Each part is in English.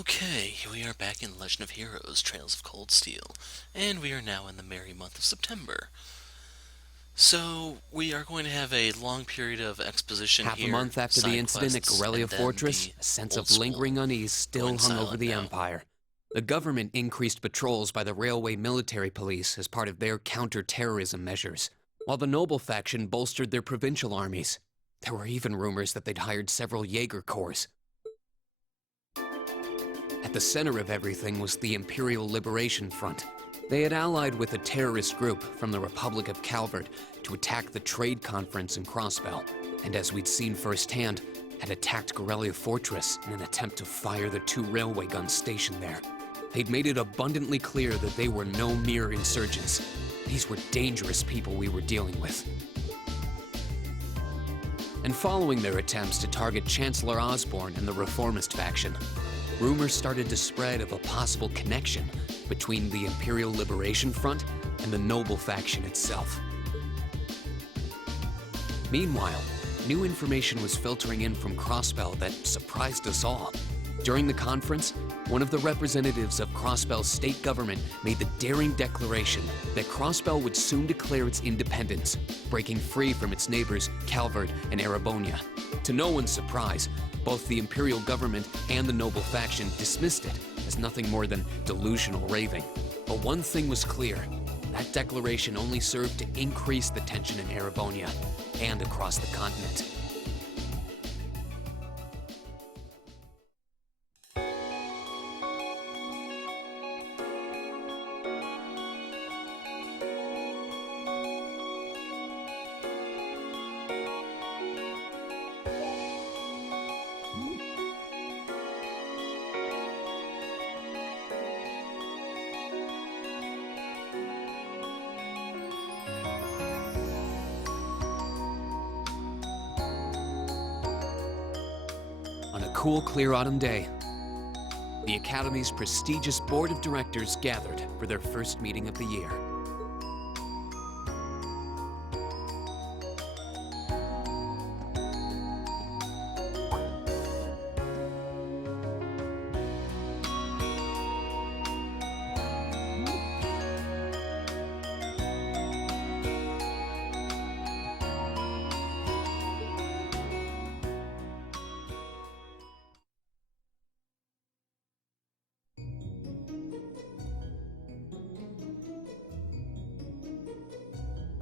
Okay, we are back in Legend of Heroes, Trails of Cold Steel, and we are now in the merry month of September. So, we are going to have a long period of exposition Half a here, month after the side incident at quests, Corellia and then Fortress, the a sense old of lingering school unease still going hung over silent the now. Empire. The government increased patrols by the railway military police as part of their counter-terrorism measures, while the noble faction bolstered their provincial armies. There were even rumors that they'd hired several Jaeger corps. At the center of everything was the Imperial Liberation Front. They had allied with a terrorist group from the Republic of Calvert to attack the trade conference in Crossbell, and as we'd seen firsthand, had attacked Corellia Fortress in an attempt to fire the 2 railway guns stationed there. They'd made it abundantly clear that they were no mere insurgents. These were dangerous people we were dealing with. And following their attempts to target Chancellor Osborne and the Reformist faction, rumors started to spread of a possible connection between the Imperial Liberation Front and the noble faction itself. Meanwhile, new information was filtering in from Crossbell that surprised us all. During the conference, one of the representatives of Crossbell's state government made the daring declaration that Crossbell would soon declare its independence, breaking free from its neighbors Calvert and Erebonia. To no one's surprise, both the Imperial government and the noble faction dismissed it as nothing more than delusional raving. But one thing was clear: that declaration only served to increase the tension in Erebonia and across the continent. On a cool, clear autumn day, the Academy's prestigious board of directors gathered for their first meeting of the year.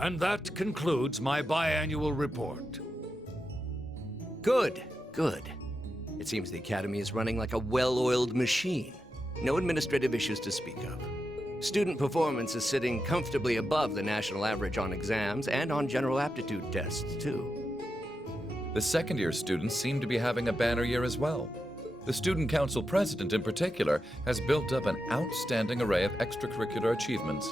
And that concludes my biannual report. Good, good. It seems the Academy is running like a well-oiled machine. No administrative issues to speak of. Student performance is sitting comfortably above the national average on exams and on general aptitude tests, too. The second-year students seem to be having a banner year as well. The Student Council president, in particular, has built up an outstanding array of extracurricular achievements.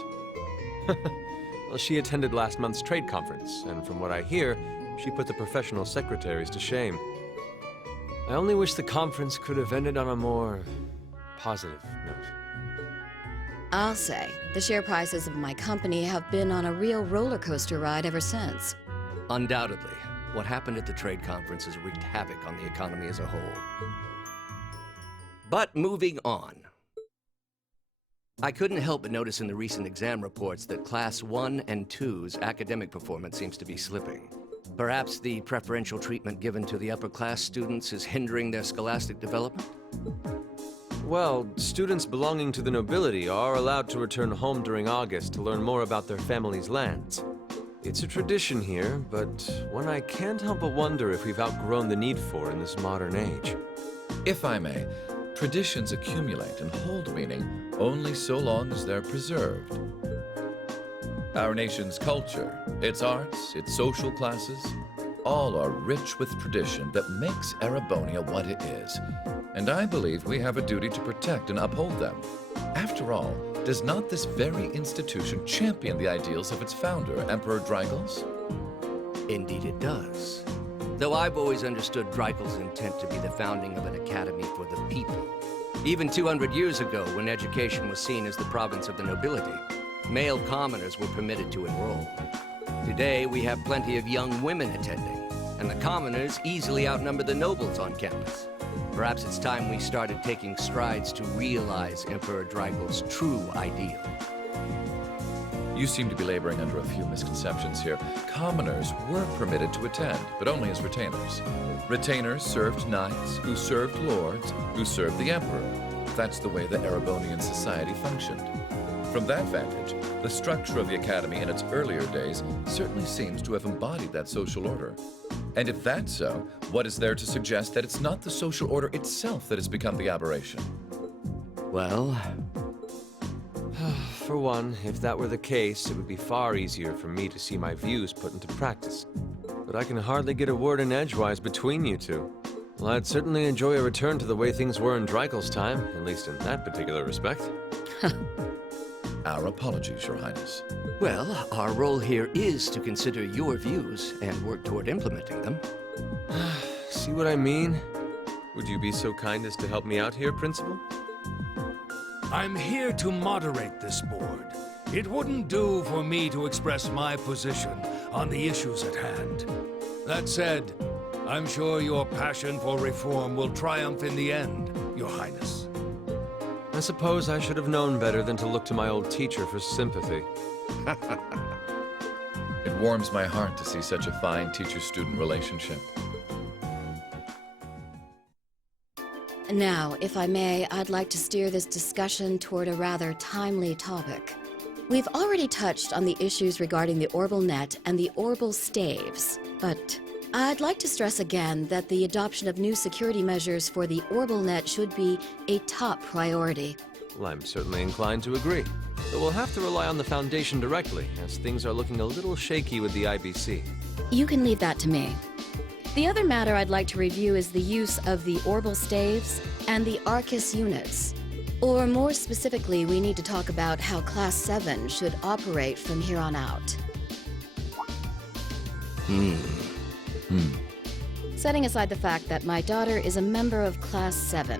Well, she attended last month's trade conference, and from what I hear, she put the professional secretaries to shame. I only wish the conference could have ended on a more positive note. I'll say, the share prices of my company have been on a real roller coaster ride ever since. Undoubtedly, what happened at the trade conference has wreaked havoc on the economy as a whole. But moving on. I couldn't help but notice in the recent exam reports that Class 1 and 2's academic performance seems to be slipping. Perhaps the preferential treatment given to the upper-class students is hindering their scholastic development? Well, students belonging to the nobility are allowed to return home during August to learn more about their family's lands. It's a tradition here, but one I can't help but wonder if we've outgrown the need for in this modern age. If I may, traditions accumulate and hold meaning only so long as they're preserved. Our nation's culture, its arts, its social classes, all are rich with tradition that makes Erebonia what it is, and I believe we have a duty to protect and uphold them. After all, does not this very institution champion the ideals of its founder, Emperor Dreigels? Indeed it does. Though I've always understood Dreigels' intent to be the founding of an academy for the people. Even 200 years ago, when education was seen as the province of the nobility, male commoners were permitted to enroll. Today, we have plenty of young women attending, and the commoners easily outnumber the nobles on campus. Perhaps it's time we started taking strides to realize Emperor Dreigel's true ideal. You seem to be laboring under a few misconceptions here. Commoners were permitted to attend, but only as retainers. Retainers served knights, who served lords, who served the emperor. That's the way the Erebonian society functioned. From that vantage, the structure of the academy in its earlier days certainly seems to have embodied that social order. And if that's so, what is there to suggest that it's not the social order itself that has become the aberration? Well, For one, if that were the case, it would be far easier for me to see my views put into practice. But I can hardly get a word in edgewise between you two. Well, I'd certainly enjoy a return to the way things were in Dreigel's time, at least in that particular respect. Our apologies, Your Highness. well, our role here is to consider your views and work toward implementing them. See what I mean? Would you be so kind as to help me out here, Principal? I'm here to moderate this board. It wouldn't do for me to express my position on the issues at hand. That said, I'm sure your passion for reform will triumph in the end, Your Highness. I suppose I should have known better than to look to my old teacher for sympathy. It warms my heart to see such a fine teacher-student relationship. Now, if I may, I'd like to steer this discussion toward a rather timely topic. We've already touched on the issues regarding the Orbal Net and the Orbal Staves, but I'd like to stress again that the adoption of new security measures for the Orbal Net should be a top priority. Well, I'm certainly inclined to agree. But we'll have to rely on the Foundation directly, as things are looking a little shaky with the IBC. You can leave that to me. The other matter I'd like to review is the use of the Orbal Staves and the Arcus units. Or more specifically, we need to talk about how Class 7 should operate from here on out. Setting aside the fact that my daughter is a member of Class 7,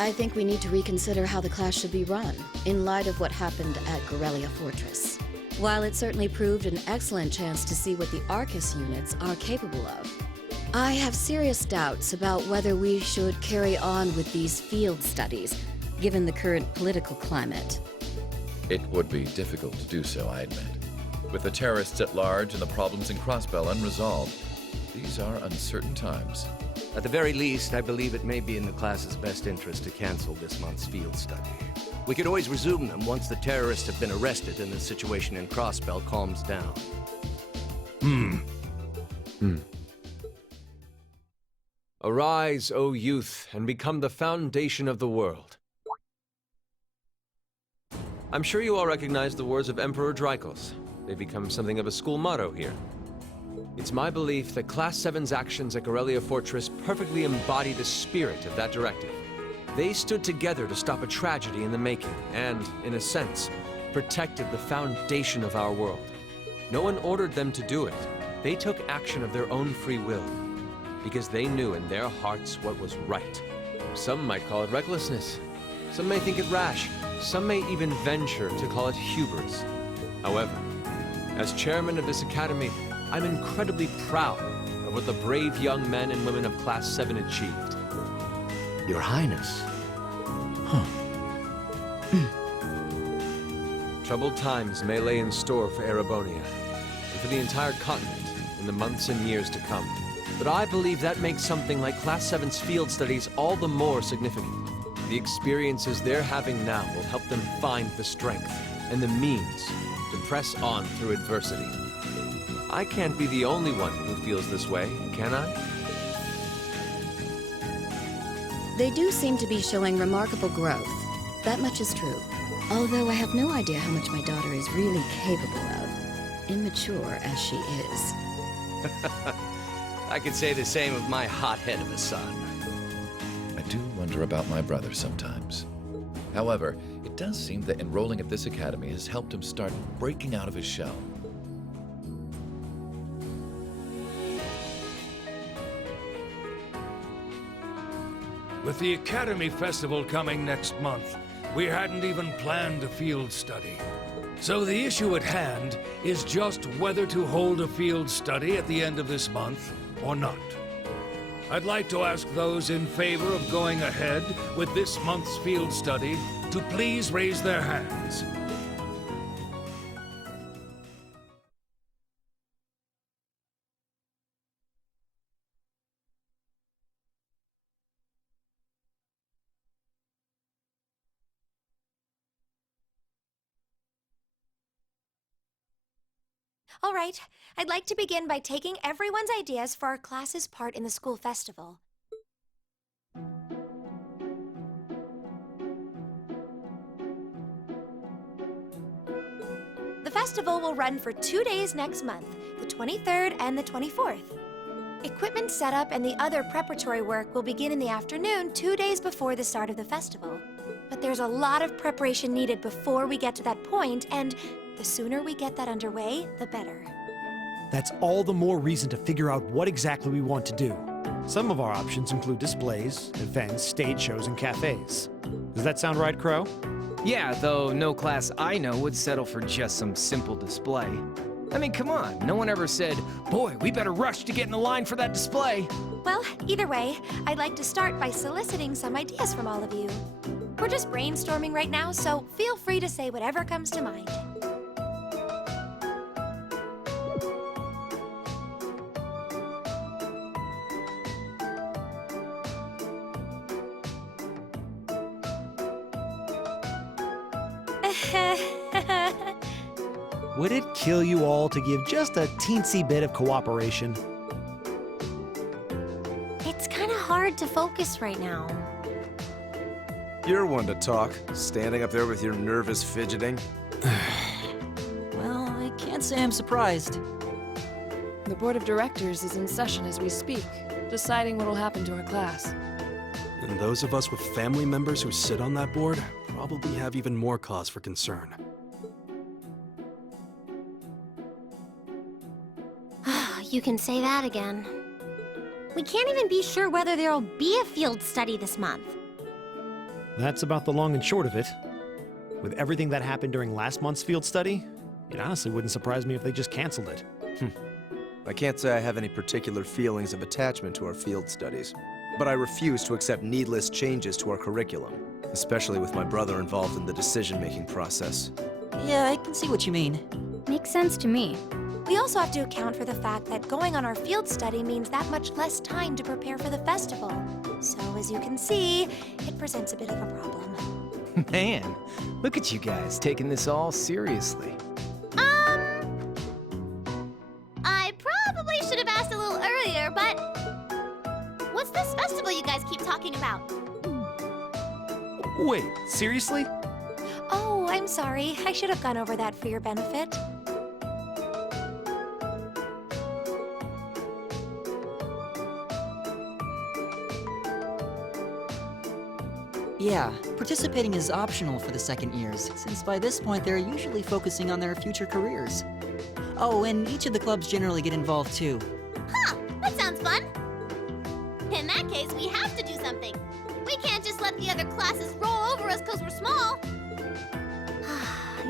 I think we need to reconsider how the class should be run, in light of what happened at Corellia Fortress. While it certainly proved an excellent chance to see what the Arcus units are capable of, I have serious doubts about whether we should carry on with these field studies, given the current political climate. It would be difficult to do so, I admit. With the terrorists at large and the problems in Crossbell unresolved, these are uncertain times. At the very least, I believe it may be in the class's best interest to cancel this month's field study. We could always resume them once the terrorists have been arrested and the situation in Crossbell calms down. Arise, O youth, and become the foundation of the world. I'm sure you all recognize the words of Emperor Dreigel's. They've become something of a school motto here. It's my belief that Class 7's actions at Corellia Fortress perfectly embody the spirit of that directive. They stood together to stop a tragedy in the making and, in a sense, protected the foundation of our world. No one ordered them to do it. They took action of their own free will, because they knew in their hearts what was right. Some might call it recklessness. Some may think it rash. Some may even venture to call it hubris. However, as chairman of this academy, I'm incredibly proud of what the brave young men and women of Class 7 achieved. Your Highness. Troubled times may lay in store for Erebonia, and for the entire continent in the months and years to come. But I believe that makes something like Class 7's field studies all the more significant. The experiences they're having now will help them find the strength and the means to press on through adversity. I can't be the only one who feels this way, can I? They do seem to be showing remarkable growth. That much is true. Although I have no idea how much my daughter is really capable of, immature as she is. I could say the same of my hothead of a son. I do wonder about my brother sometimes. However, it does seem that enrolling at this academy has helped him start breaking out of his shell. With the Academy Festival coming next month, we hadn't even planned a field study. So the issue at hand is just whether to hold a field study at the end of this month or not. I'd like to ask those in favor of going ahead with this month's field study to please raise their hands. All right, I'd like to begin by taking everyone's ideas for our class's part in the school festival. The festival will run for 2 days next month, the 23rd and the 24th. Equipment setup and the other preparatory work will begin in the afternoon 2 days before the start of the festival. But there's a lot of preparation needed before we get to that point, and the sooner we get that underway, the better. That's all the more reason to figure out what exactly we want to do. Some of our options include displays, events, stage shows, and cafes. Does that sound right, Crow? Yeah, though no class I know would settle for just some simple display. I mean, come on, no one ever said, boy, we better rush to get in the line for that display. Well, either way, I'd like to start by soliciting some ideas from all of you. We're just brainstorming right now, so feel free to say whatever comes to mind. Would it kill you all to give just a teensy bit of cooperation? It's kind of hard to focus right now. You're one to talk, standing up there with your nervous fidgeting. Well, I can't say I'm surprised. The board of directors is in session as we speak, deciding what will happen to our class. And those of us with family members who sit on that board probably have even more cause for concern. You can say that again. We can't even be sure whether there'll be a field study this month. That's about the long and short of it. With everything that happened during last month's field study, it honestly wouldn't surprise me if they just canceled it. I can't say I have any particular feelings of attachment to our field studies, but I refuse to accept needless changes to our curriculum, especially with my brother involved in the decision-making process. Yeah, I can see what you mean. Makes sense to me. We also have to account for the fact that going on our field study means that much less time to prepare for the festival. So, as you can see, it presents a bit of a problem. Man, look at you guys taking this all seriously. I probably should have asked a little earlier, but what's this festival you guys keep talking about? Wait, seriously? Oh, I'm sorry. I should have gone over that for your benefit. Yeah, participating is optional for the second years, since by this point they're usually focusing on their future careers. Oh, and each of the clubs generally get involved too. Huh, that sounds fun. In that case, we have to do something. We can't just let the other classes roll over us because we're small.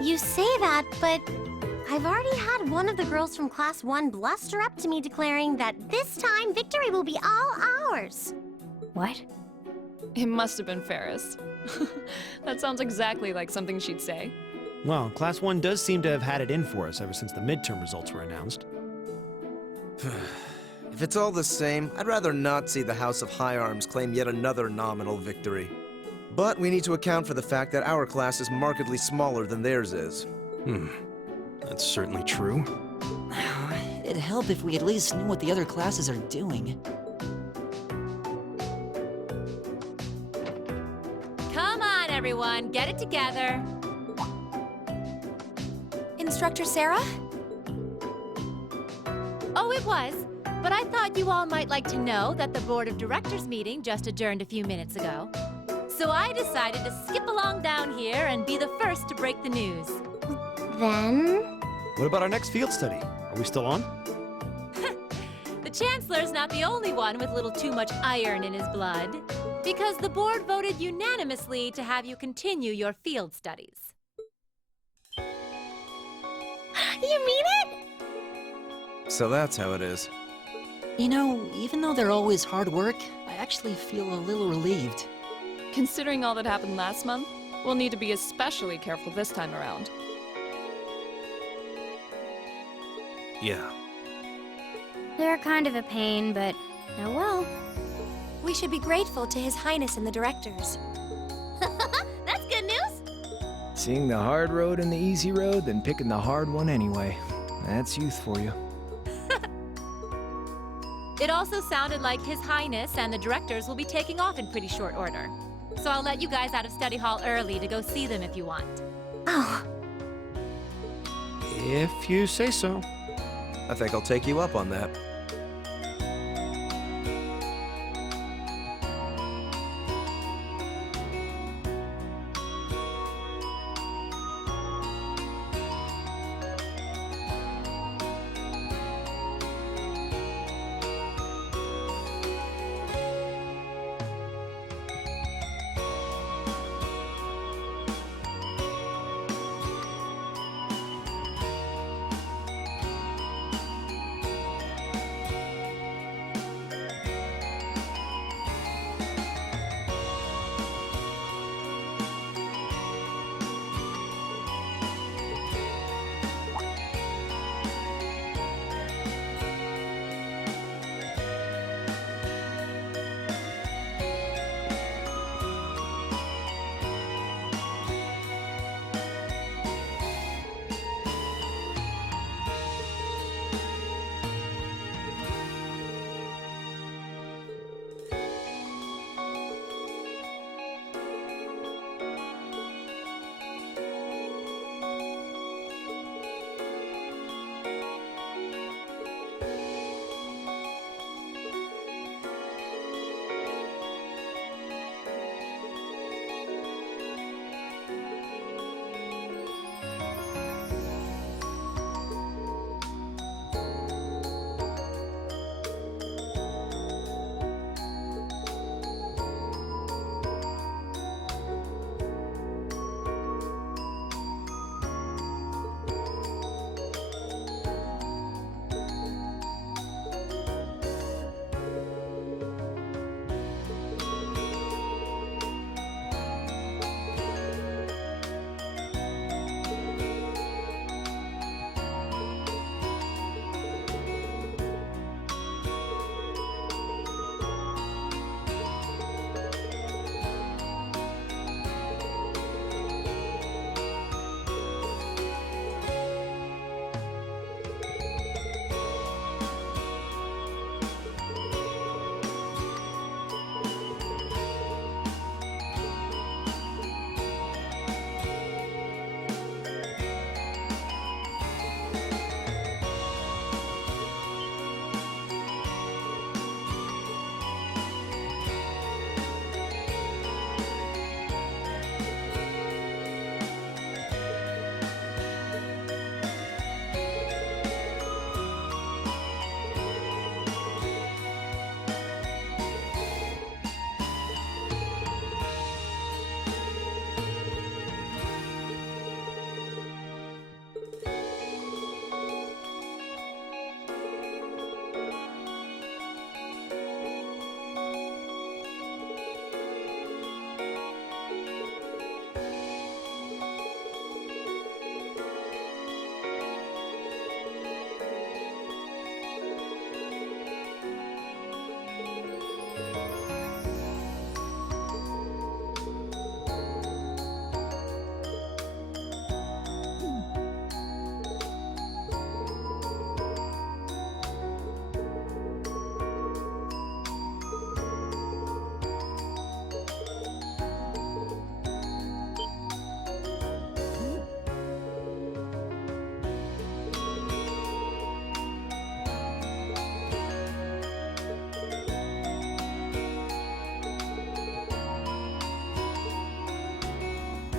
You say that, but I've already had one of the girls from Class 1 bluster up to me declaring that this time victory will be all ours. What? It must have been Ferris. That sounds exactly like something she'd say. Well, Class 1 does seem to have had it in for us ever since the midterm results were announced. If it's all the same, I'd rather not see the House of High Arms claim yet another nominal victory. But we need to account for the fact that our class is markedly smaller than theirs is. That's certainly true. It'd help if we at least knew what the other classes are doing. Come on, everyone, get it together. Instructor Sarah? Oh, it was. But I thought you all might like to know that the Board of Directors meeting just adjourned a few minutes ago. So I decided to skip along down here and be the first to break the news. Then? What about our next field study? Are we still on? The Chancellor's not the only one with a little too much iron in his blood, because the board voted unanimously to have you continue your field studies. You mean it? So that's how it is. You know, even though they're always hard work, I actually feel a little relieved. Considering all that happened last month, we'll need to be especially careful this time around. Yeah. They're kind of a pain, but oh well. We should be grateful to His Highness and the directors. That's good news. Seeing the hard road and the easy road, then picking the hard one anyway. That's youth for you. It also sounded like His Highness and the directors will be taking off in pretty short order. So I'll let you guys out of study hall early to go see them if you want. Oh, If you say so. I think I'll take you up on that.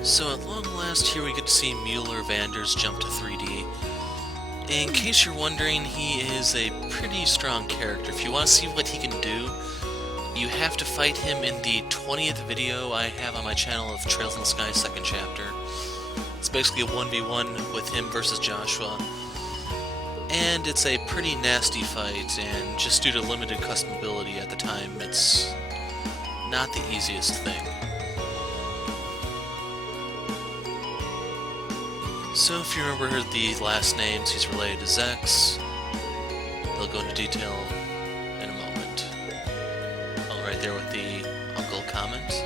So at long last, here we get to see Mueller Vander's jump to 3D. In case you're wondering, he is a pretty strong character. If you want to see what he can do, you have to fight him in the 20th video I have on my channel of Trails in the Sky 2nd chapter. It's basically a 1v1 with him versus Joshua. And it's a pretty nasty fight, and just due to limited customability at the time, it's not the easiest thing. So if you remember the last names, he's related to Zex. They'll go into detail in a moment. Oh, right there with the uncle comment.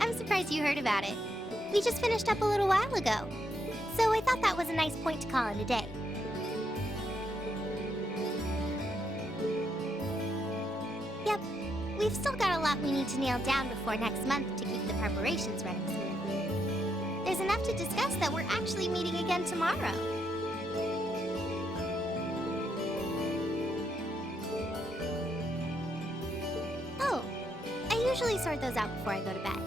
I'm surprised you heard about it. We just finished up a little while ago. So I thought that was a nice point to call it a day. Yep, we've still got a lot we need to nail down before next month to keep the preparations running smoothly. There's enough to discuss that we're actually meeting again tomorrow. Oh, I usually sort those out before I go to bed.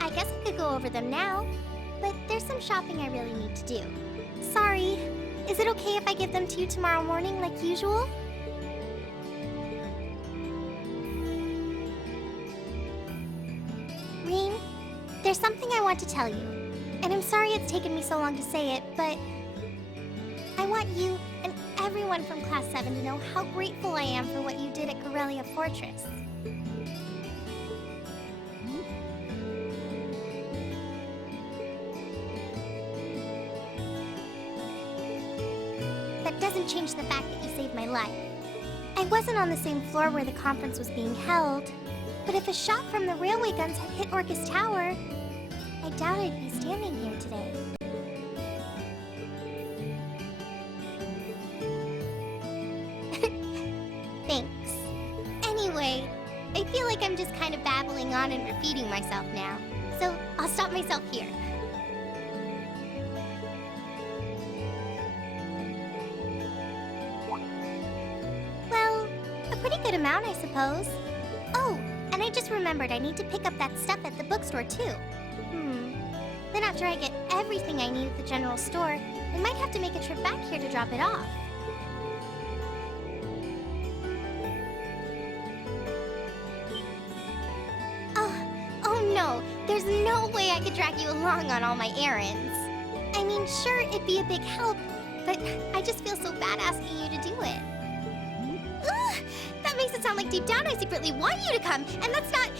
I guess I could go over them now, but there's some shopping I really need to do. Sorry, is it okay if I give them to you tomorrow morning like usual? Rean, there's something I want to tell you, and I'm sorry it's taken me so long to say it, but I want you and everyone from Class 7 to know how grateful I am for what you did at Corellia Fortress. That doesn't change the fact that you saved my life. I wasn't on the same floor where the conference was being held, but if a shot from the railway guns had hit Orcus Tower, I doubt I'd be standing here today. Thanks. Anyway, I feel like I'm just kind of babbling on and repeating myself now, so I'll stop myself here. Well, a pretty good amount, I suppose. Oh, and I just remembered I need to pick up that stuff at the bookstore, too. Then after I get everything I need at the general store, I might have to make a trip back here to drop it off. Oh no, there's no way I could drag you along on all my errands. I mean, sure, it'd be a big help, but I just feel so bad asking you to do it. Ugh, that makes it sound like deep down I secretly want you to come, and that's not...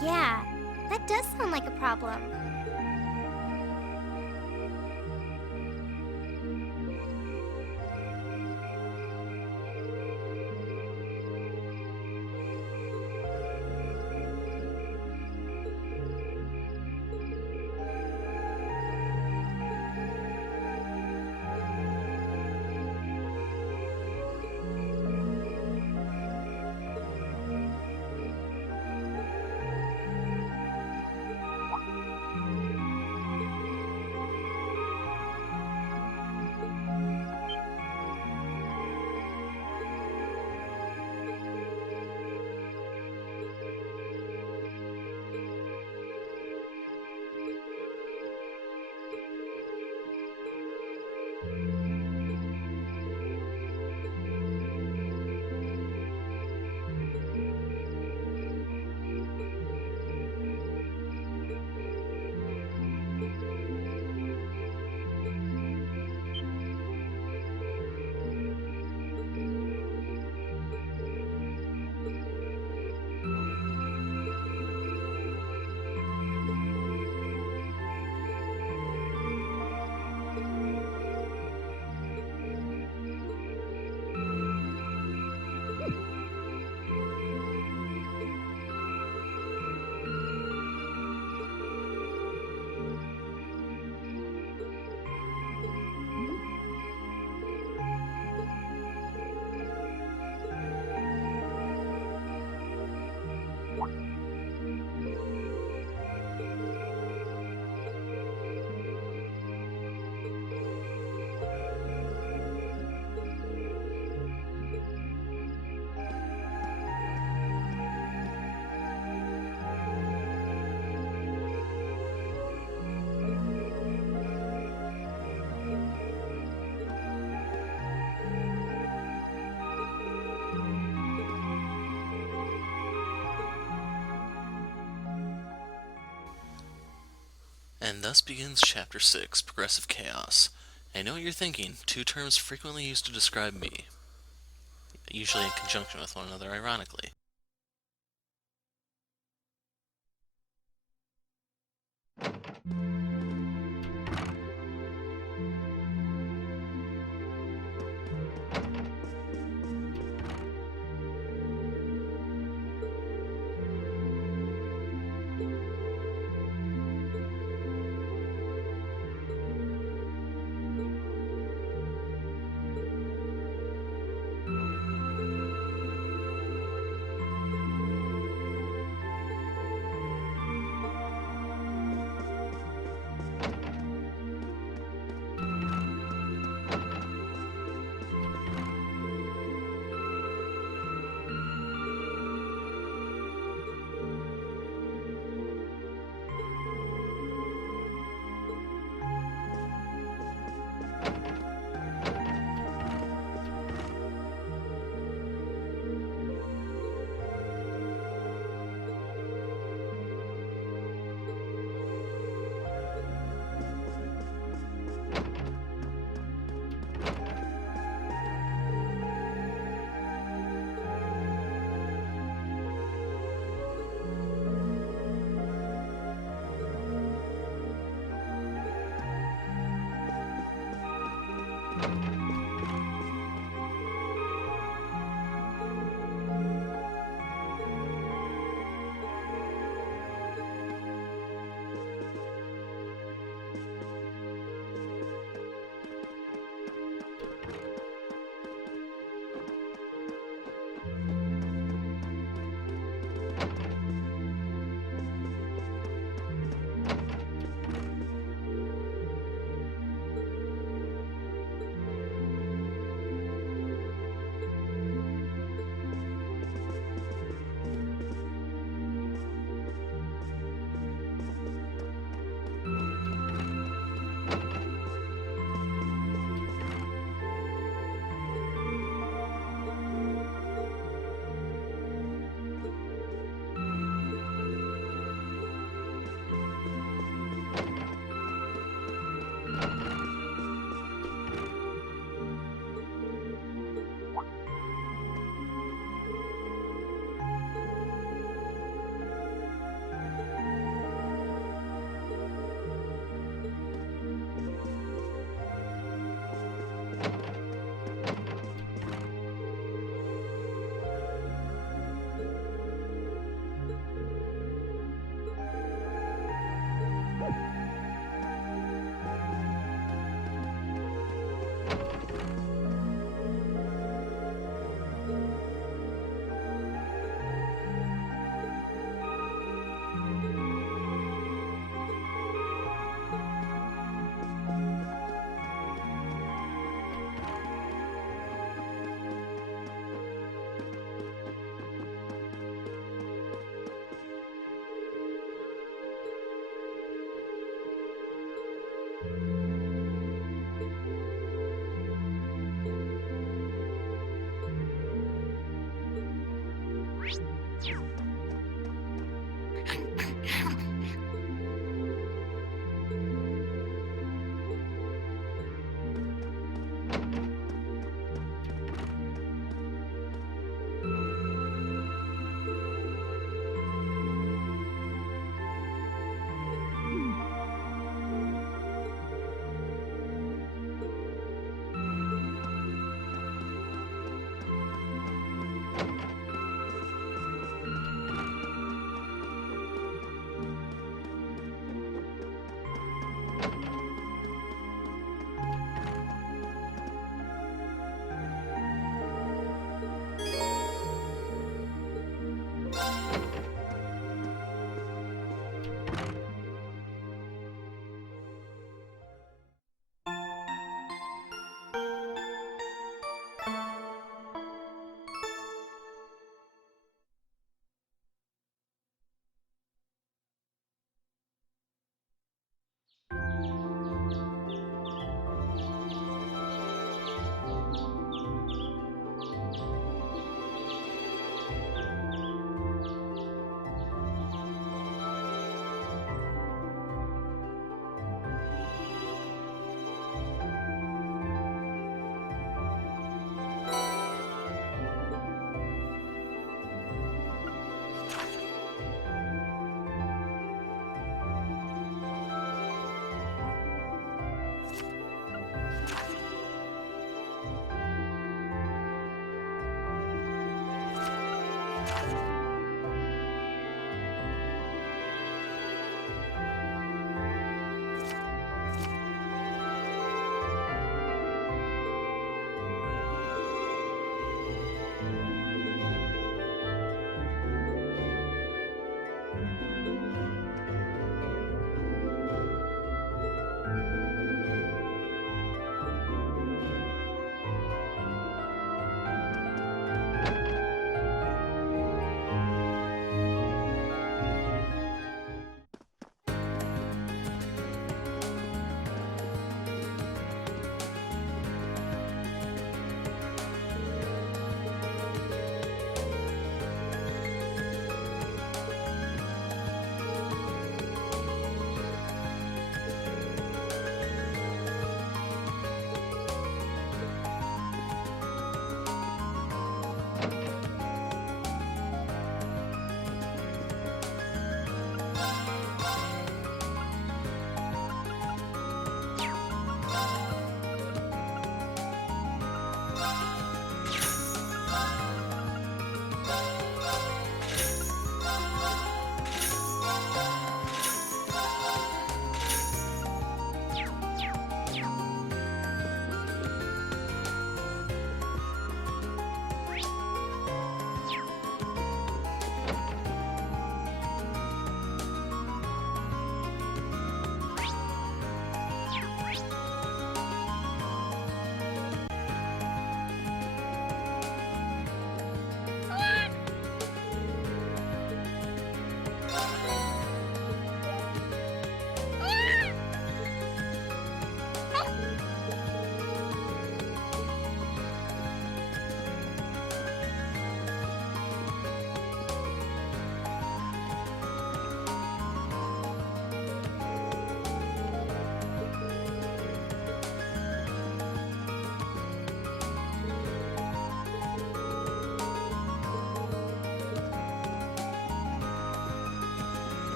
Yeah, that does sound like a problem. And thus begins Chapter 6, Progressive Chaos. I know what you're thinking, two terms frequently used to describe me, usually in conjunction with one another, ironically.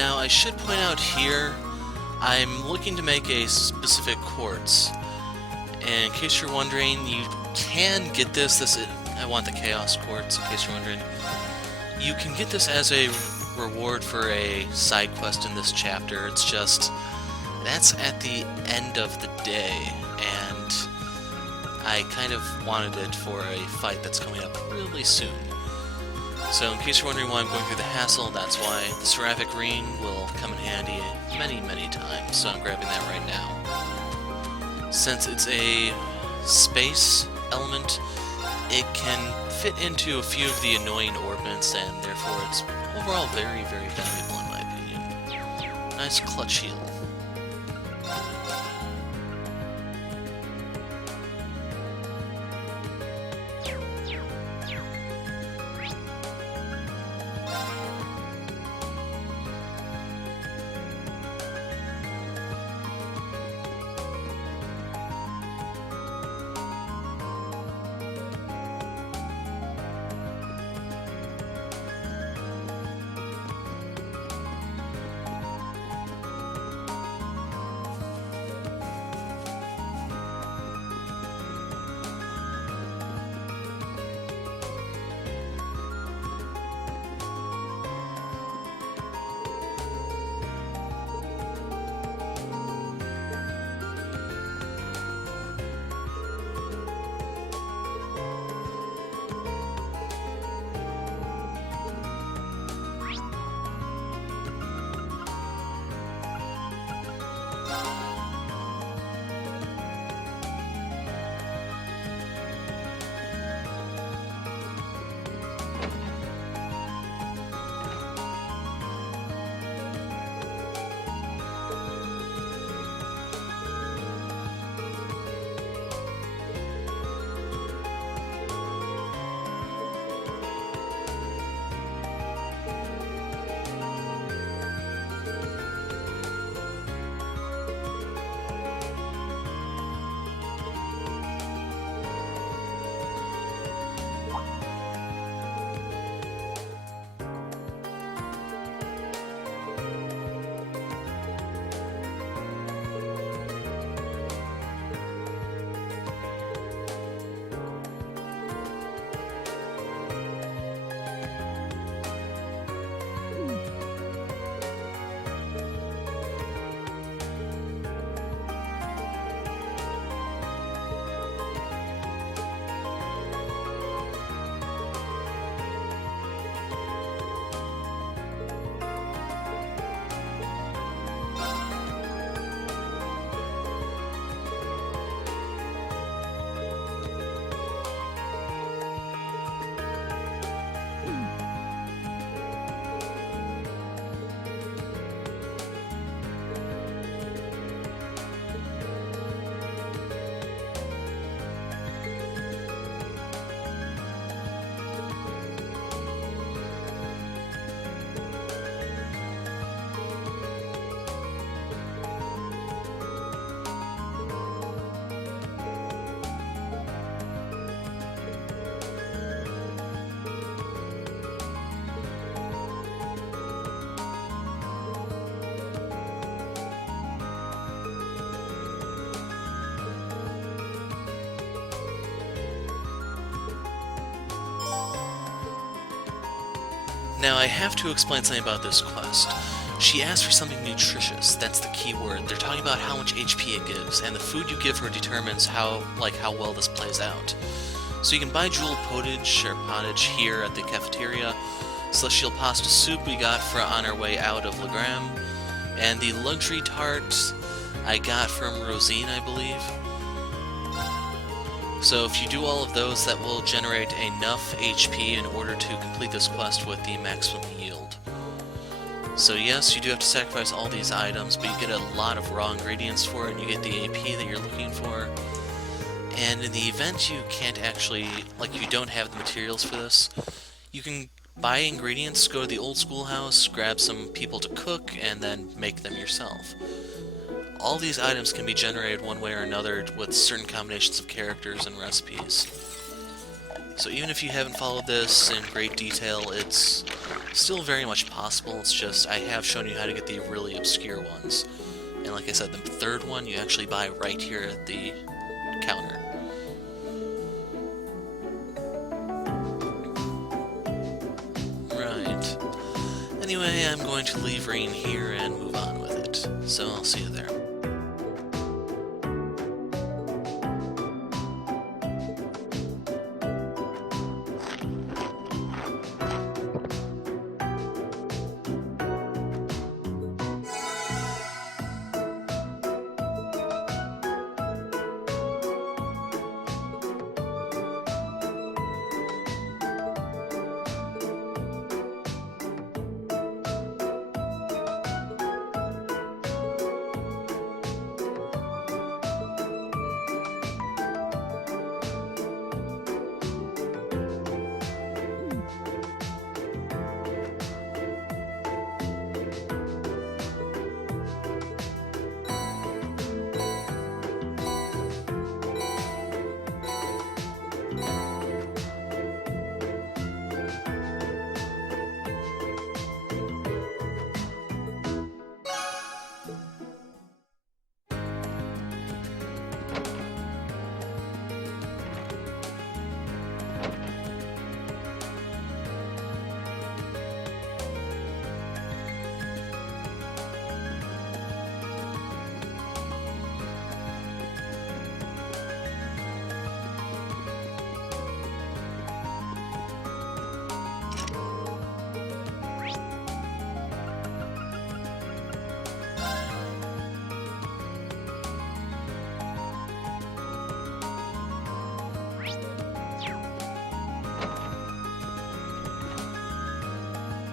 Now, I should point out here, I'm looking to make a specific quartz. And in case you're wondering, you can get this. I want the Chaos Quartz, in case you're wondering. You can get this as a reward for a side quest in this chapter. It's just, that's at the end of the day, and I kind of wanted it for a fight that's coming up really soon. So in case you're wondering why I'm going through the hassle, that's why. The Seraphic Ring will come in handy many, many times, so I'm grabbing that right now. Since it's a space element, it can fit into a few of the annoying orbits, and therefore it's overall very, very valuable in my opinion. Nice clutch heal. Now, I have to explain something about this quest. She asked for something nutritious, that's the key word. They're talking about how much HP it gives, and the food you give her determines how well this plays out. So you can buy jewel pottage here at the cafeteria, celestial pasta soup we got on our way out of Legram, and the luxury tart I got from Rosine, I believe. So if you do all of those, that will generate enough HP in order to complete this quest with the maximum yield. So yes, you do have to sacrifice all these items, but you get a lot of raw ingredients for it, and you get the AP that you're looking for. And in the event you can't actually, you don't have the materials for this, you can buy ingredients, go to the old schoolhouse, grab some people to cook, and then make them yourself. All these items can be generated one way or another with certain combinations of characters and recipes. So even if you haven't followed this in great detail, it's still very much possible. It's just I have shown you how to get the really obscure ones. And like I said, the third one you actually buy right here at the counter. Right. Anyway, I'm going to leave Rain here and move on with it. So I'll see you there.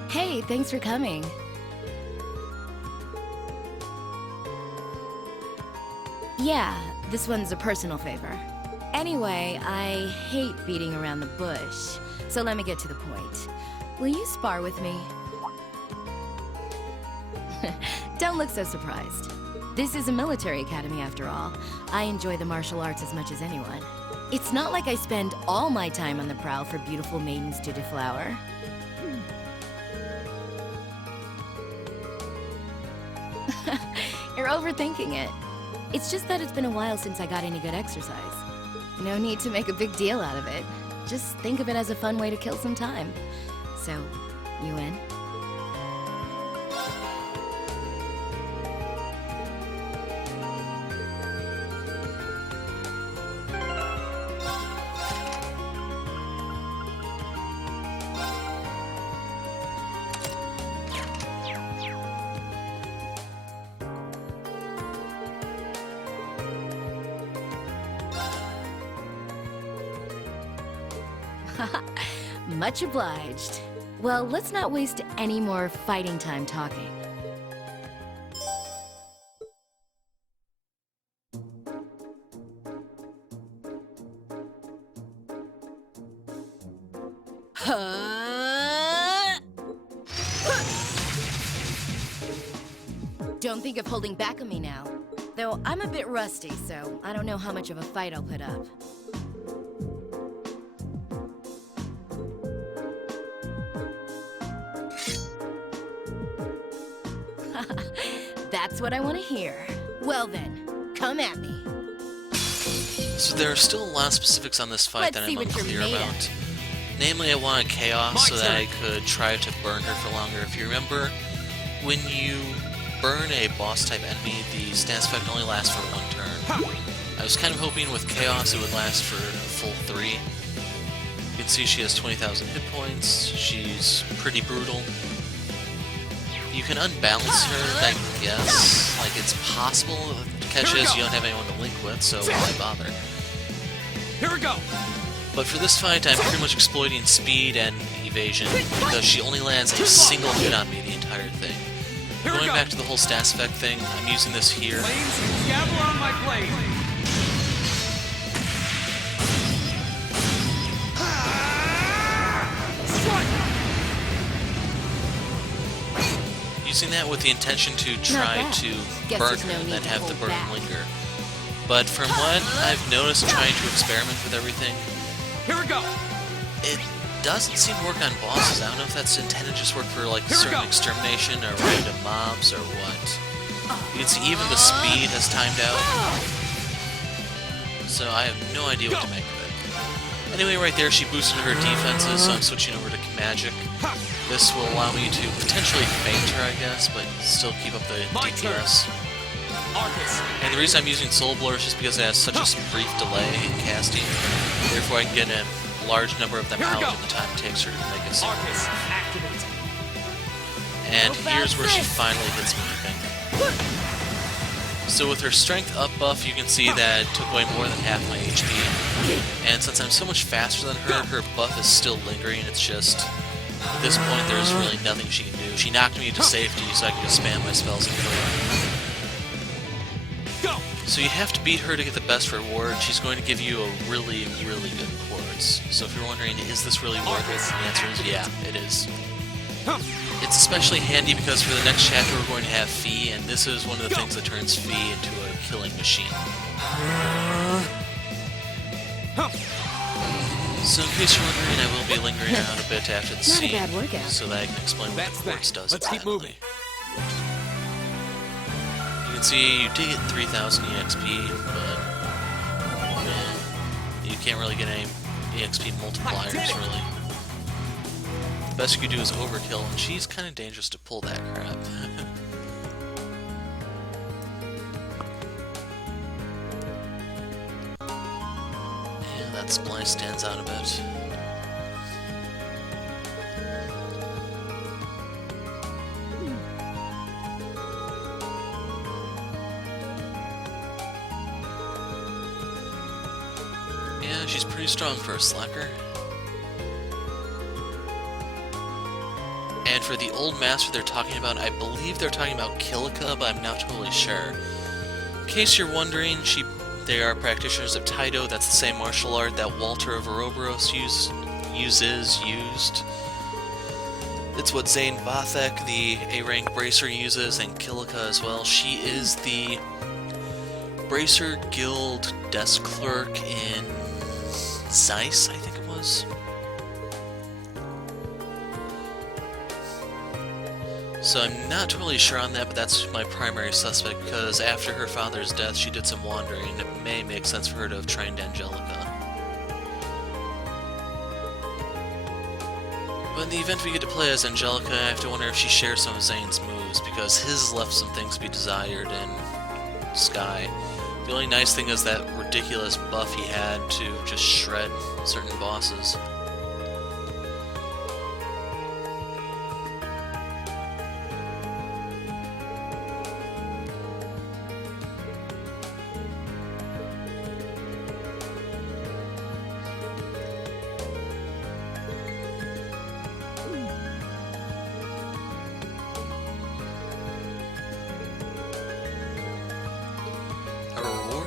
Hey, thanks for coming. Yeah, this one's a personal favor. Anyway, I hate beating around the bush, so let me get to the point. Will you spar with me? Don't look so surprised. This is a military academy after all. I enjoy the martial arts as much as anyone. It's not like I spend all my time on the prowl for beautiful maidens to deflower. You're overthinking it. It's just that it's been a while since I got any good exercise. No need to make a big deal out of it. Just think of it as a fun way to kill some time. So, you in? Much obliged. Well, let's not waste any more fighting time talking. Don't think of holding back on me now. Though I'm a bit rusty, so I don't know how much of a fight I'll put up. That's what I want to hear. Well then, come at me. So there are still a lot of specifics on this fight that I'm unclear about. Namely, I wanted chaos so that I could try to burn her for longer. If you remember, when you burn a boss-type enemy, the stats effect only lasts for one turn. I was kind of hoping with chaos it would last for a full 3. You can see she has 20,000 hit points. She's pretty brutal. You can unbalance her, I guess. Like, it's possible. The catch is you don't have anyone to link with, so why bother? Here we go! But for this fight, I'm pretty much exploiting speed and evasion, because she only lands a single hit on me the entire thing. Going back to the whole stats effect thing, I'm using this here. On my blade. Using that with the intention to try to burn her and then have the burn linger. But from what I've noticed trying to experiment with everything, here we go. it doesn't seem to work on bosses. I don't know if that's intended to just work for like certain extermination or random mobs or what. You can see even the speed has timed out. So I have no idea what to make of it. Anyway, right there she boosted her defenses, so I'm switching over to magic. This will allow me to potentially feint her, I guess, but still keep up the DPS. And the reason I'm using Soul Blur is just because it has such a brief delay in casting. Therefore I can get a large number of them out in the time it takes her to make it so. And here's where she finally hits me, I think. So with her strength up buff, you can see that it took away more than half my HP. And since I'm so much faster than her, her buff is still lingering. It's just, at this point, there's really nothing she can do. She knocked me to safety, so I can just spam my spells and kill her. So you have to beat her to get the best reward. She's going to give you a really, really good quartz. So if you're wondering, is this really worth it? The answer is yeah, it is. It's especially handy because for the next chapter we're going to have Fie, and this is one of the things that turns Fie into a killing machine. So in case you're wondering, I will be lingering around a bit after the scene, so that I can explain what the quartz does. Let's keep moving. You can see you did get 3,000 EXP, but you can't really get any EXP multipliers, really. The best you could do is overkill, and she's kind of dangerous to pull that crap. Yeah, that splice stands out a bit. Yeah, she's pretty strong for a slacker. And for the old master they're talking about, I believe they're talking about Kilika, but I'm not totally sure. In case you're wondering, they are practitioners of Taito. That's the same martial art that Walter of Ouroboros used. It's what Zane Vathek, the A-rank bracer, uses, and Kilika as well. She is the Bracer Guild desk clerk in Zeiss, I think it was. So I'm not totally sure on that, but that's my primary suspect, because after her father's death she did some wandering, and it may make sense for her to have trained Angelica. But in the event we get to play as Angelica, I have to wonder if she shares some of Zane's moves, because his left some things to be desired in Sky. The only nice thing is that ridiculous buff he had to just shred certain bosses.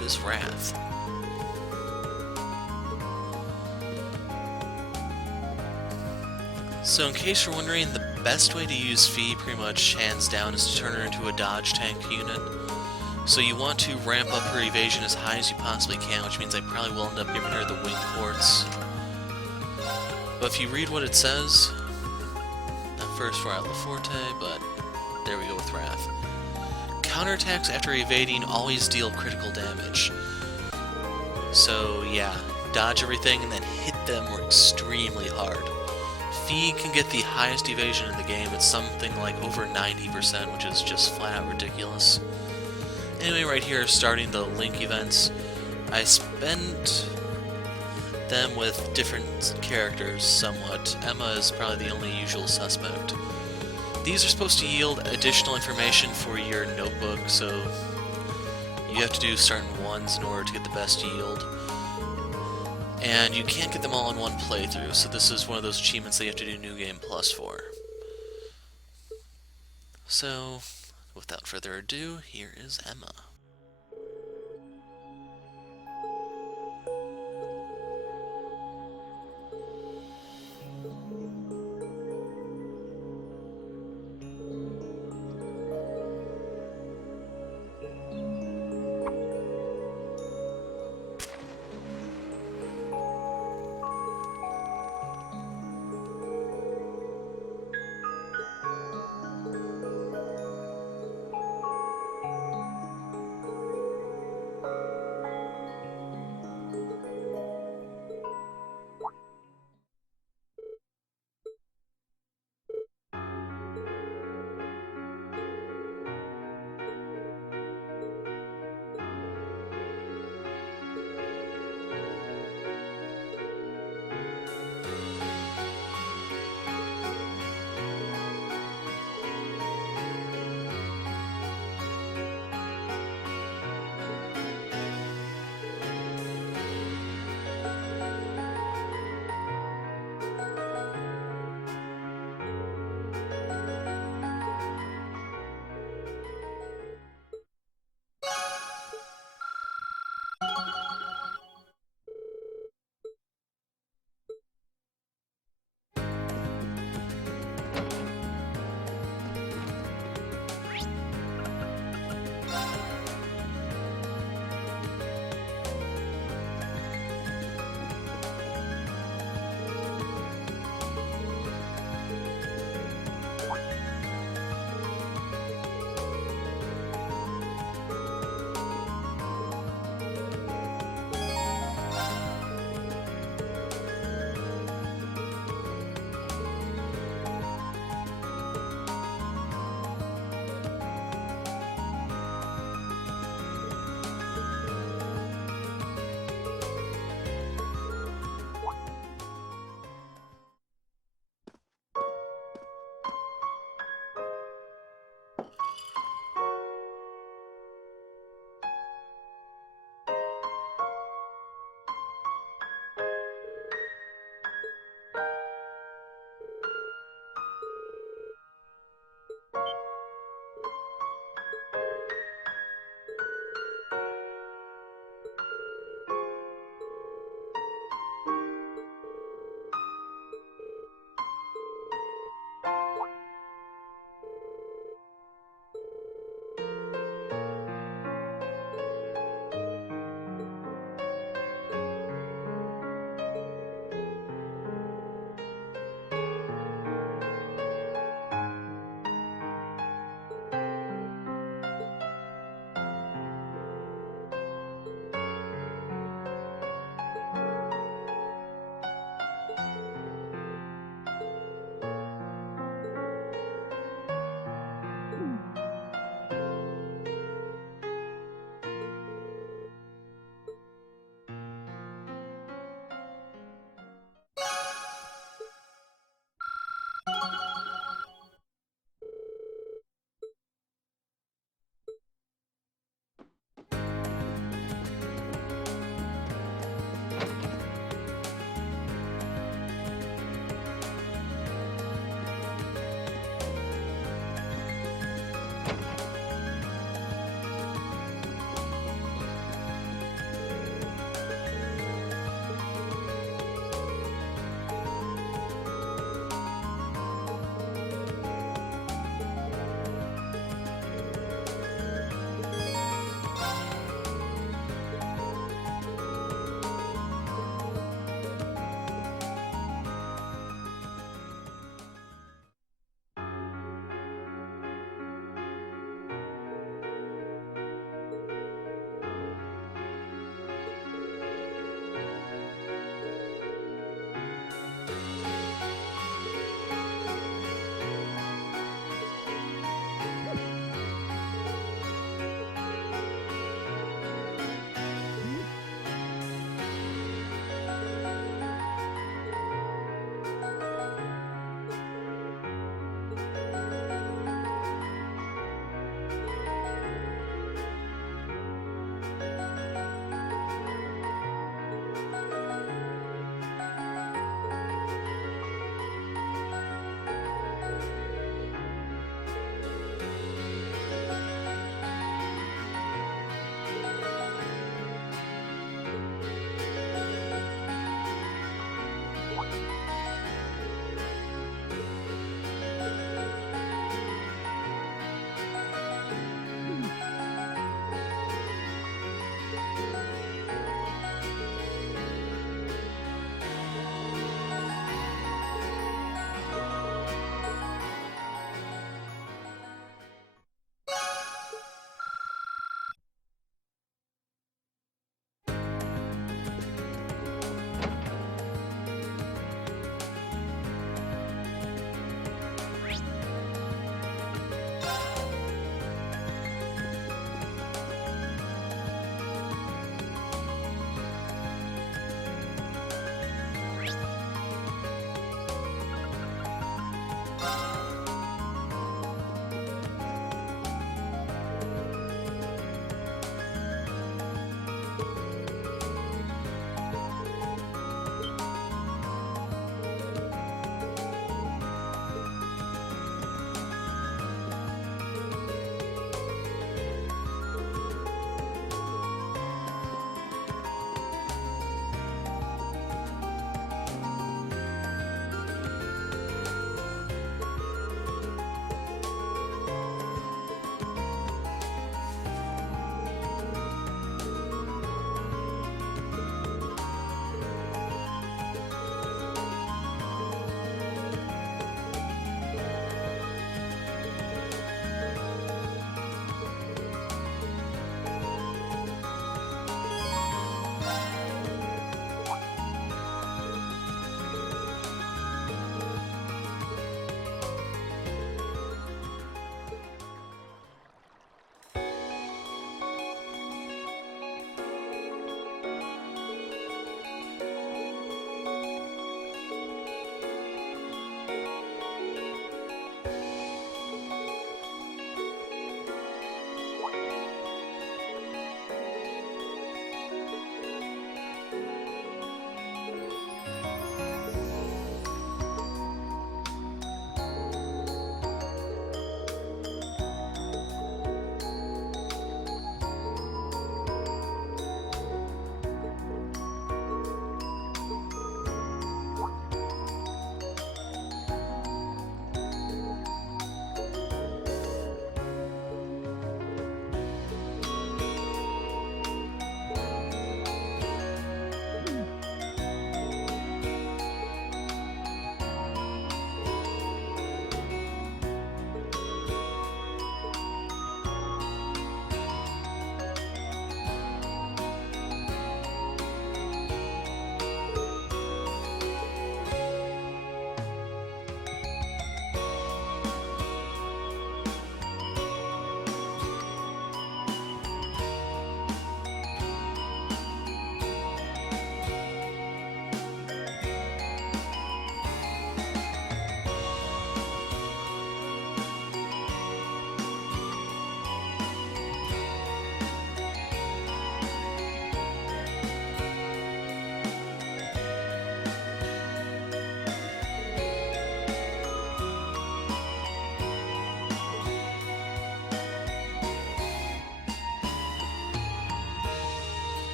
Is Wrath. So in case you're wondering, the best way to use Fie, pretty much hands down, is to turn her into a dodge tank unit. So you want to ramp up her evasion as high as you possibly can, which means I probably will end up giving her the wing quartz. But if you read what it says, not first for La Forte, but there we go with Wrath. Counterattacks after evading always deal critical damage. So yeah, dodge everything and then hit them extremely hard. Fie can get the highest evasion in the game. It's something like over 90%, which is just flat out ridiculous. Anyway, right here, starting the Link events, I spent them with different characters somewhat. Emma is probably the only usual suspect. These are supposed to yield additional information for your notebook, so you have to do certain ones in order to get the best yield. And you can't get them all in one playthrough, so this is one of those achievements that you have to do New Game Plus for. So, without further ado, here is Emma.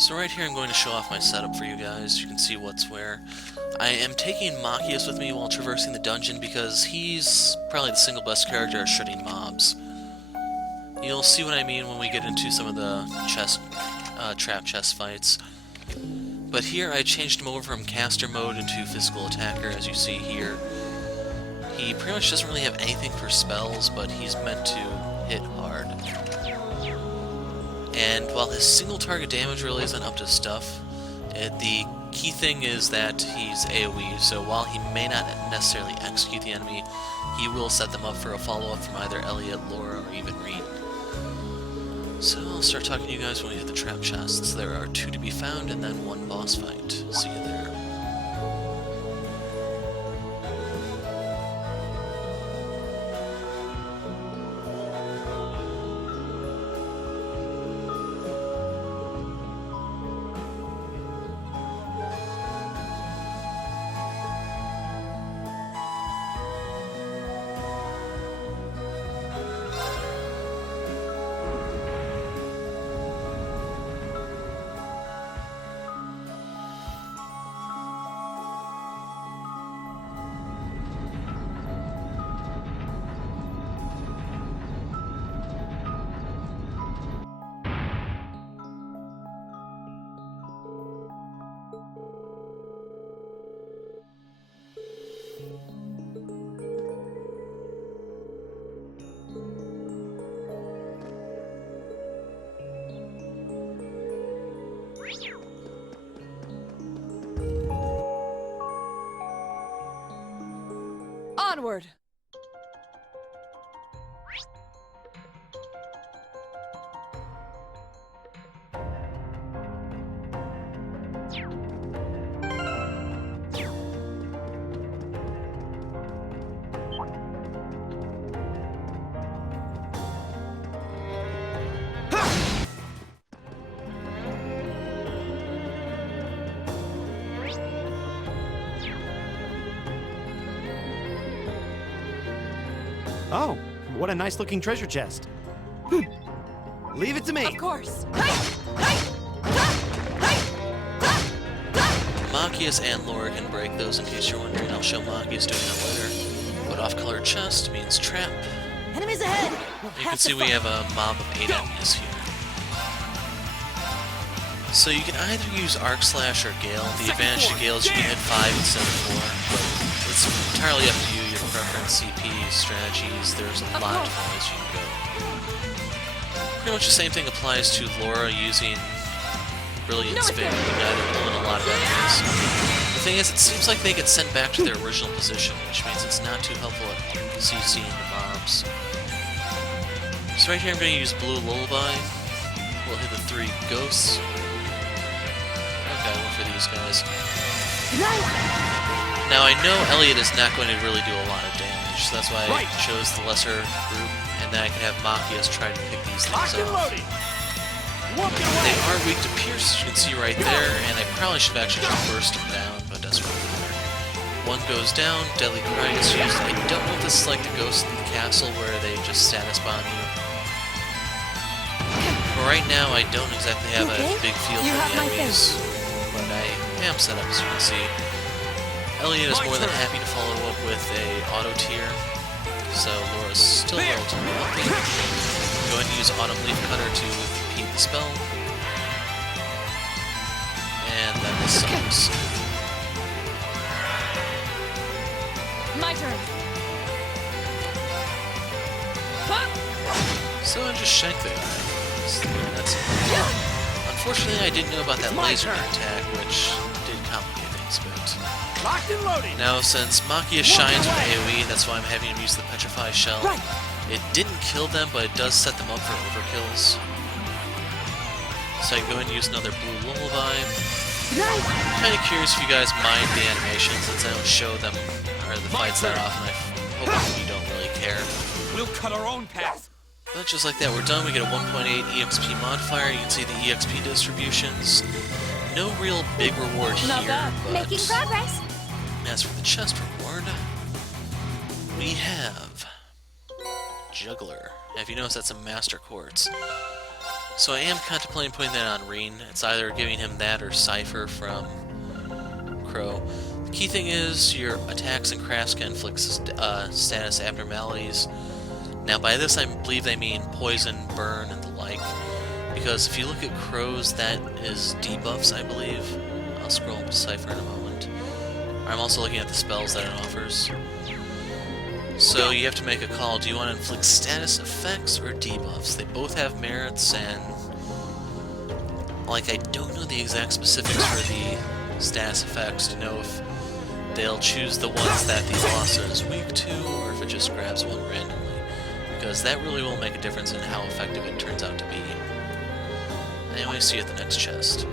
So right here I'm going to show off my setup for you guys. You can see what's where. I am taking Machias with me while traversing the dungeon because he's probably the single best character at shredding mobs. You'll see what I mean when we get into some of the trap chest fights. But here I changed him over from caster mode into physical attacker, as you see here. He pretty much doesn't really have anything for spells, but he's meant to hit hard. And while his single target damage really isn't up to stuff, the key thing is that he's AoE, so while he may not necessarily execute the enemy, he will set them up for a follow-up from either Elliot, Laura, or even Reed. So I'll start talking to you guys when we hit the trap chests. There are 2 to be found, and then 1 boss fight. See you there. Onward! Oh, what a nice-looking treasure chest. Leave it to me. Of course. Machias and Laura can break those in case you're wondering. I'll show Machias doing it later. But off-colored chest means trap. Enemies ahead! You can see we have a mob of 8 enemies here. So you can either use Arc Slash or Gale. The advantage to Gale is you can hit 5 instead of 4, but it's entirely up to you, your preference, CP, strategies, there's a lot of ways you can go. Pretty much the same thing applies to Laura using Brilliance Veil, United, pulling a lot of enemies. The thing is, it seems like they get sent back to their original position, which means it's not too helpful at CCing the mobs. So right here I'm going to use Blue Lullaby. We'll hit the 3 ghosts. Okay, I went for these guys. Now I know Elliot is not going to really do a lot of damage, so that's why I chose the lesser group, and then I can have Machias try to pick these things off. They are weak to Pierce, as you can see right there, and I probably should have actually just burst them down, but it doesn't really matter. 1 goes down, Deadly Cry is used. I don't know if this is like the Ghost in the Castle, where they just status bomb you. But right now, I don't exactly have a big feel for the enemies, but I am set up, as you can see. Elliot is more than happy to follow up with a auto tier, so Laura's still relatively healthy. Go ahead and use Autumn Leaf Cutter to repeat the spell. And then the summons. My turn. So I just shanked the guy. That's it. Unfortunately, I didn't know about that laser attack, which did complicate things a bit. Now, since Machias shines with AoE, that's why I'm having him use the Petrify Shell. It didn't kill them, but it does set them up for overkills. So I can go ahead and use another Blue Lullaby. I'm kind of curious if you guys mind the animations, since I don't show them or the fights that often. I hope you don't really care. We'll cut our own path. But just like that, we're done. We get a 1.8 EXP modifier. You can see the EXP distributions. No real big reward here, but Making progress. as for the chest reward, we have Juggler. Now, if you notice, that's a Master Quartz. So I am contemplating putting that on Reen. It's either giving him that or Cypher from Crow. The key thing is your attacks and crafts can inflict status abnormalities. Now by this I believe they mean poison, burn, and the like. Because if you look at Crow's, that is debuffs, I believe. I'll scroll up to Cypher in a moment. I'm also looking at the spells that it offers. So you have to make a call. Do you want to inflict status effects or debuffs? They both have merits, and like I don't know the exact specifics for the status effects to know if they'll choose the ones that the boss is weak to, or if it just grabs one randomly. Because that really will make a difference in how effective it turns out to be. Anyway, see you at the next chest.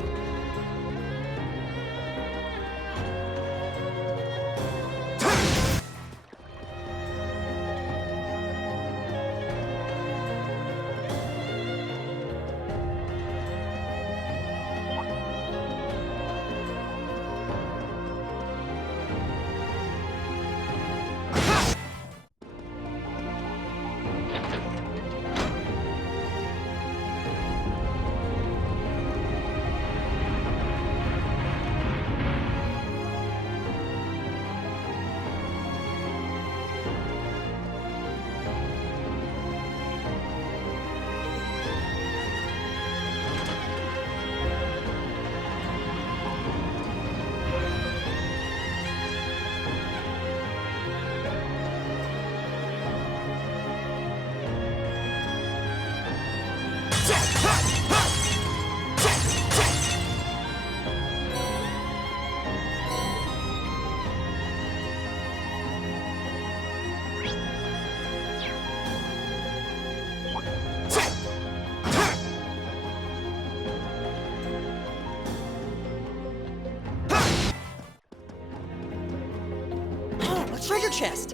Treasure chest!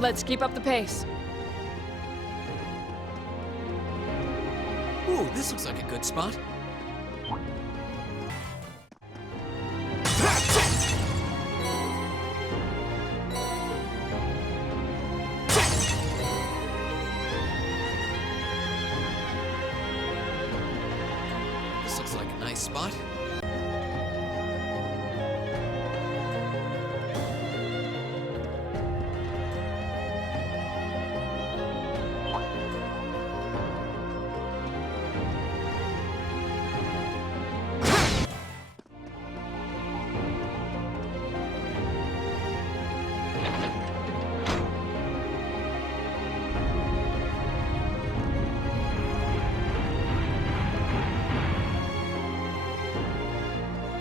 Let's keep up the pace. Ooh, this looks like a good spot. This looks like a nice spot.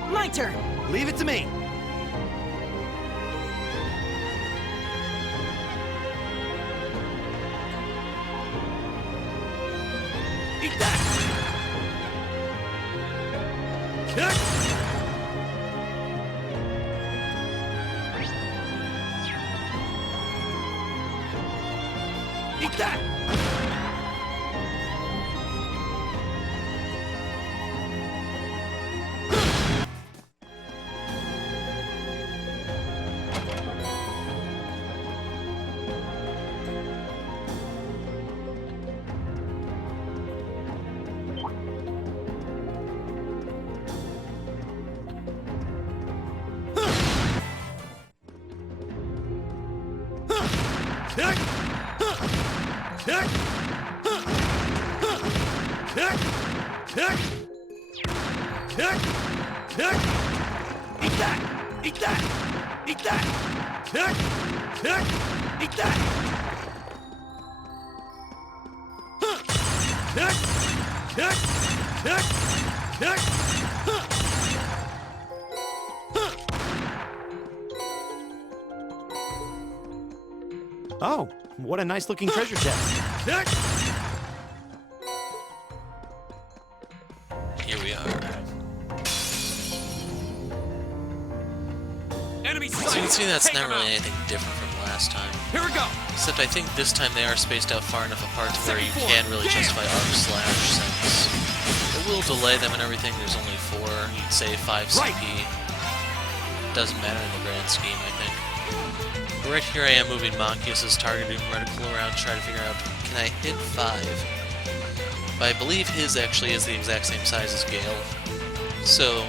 My turn! Leave it to me. Eat that! Eat that! Eat that! Eat that! Eat that! Eat that! Oh, what a nice looking treasure chest. Here we are. Enemy So you can see that's not really anything different from last time. Here we go! Except I think this time they are spaced out far enough apart to where you can really justify arc slash, since it will delay them and everything. There's only 4, you'd say 5 CP. Doesn't matter in the grand scheme, I think. But right here I am moving Machias' targeting reticle around to try to figure out, can I hit 5? But I believe his actually is the exact same size as Gale. So,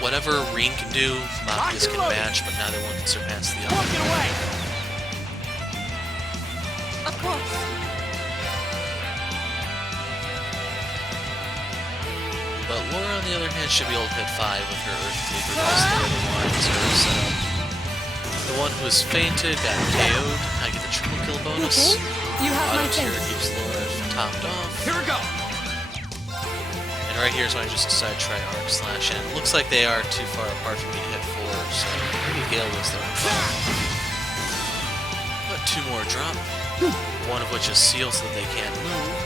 whatever Reen can do, Machias can match, but neither one can surpass the other. Walk it away! Of course. But Laura, on the other hand, should be able to hit 5 with her Earth Cleaver, just the way the lines are set up. The one who has fainted got KO'd. I get the triple kill bonus. You have my Auto tier thanks. keeps Laura topped off. Here we go! And right here is when I just decided to try Arc Slash, and it looks like they are too far apart for me to hit 4, so maybe Gale was there. But 2 more drop, one of which is sealed so that they can't move.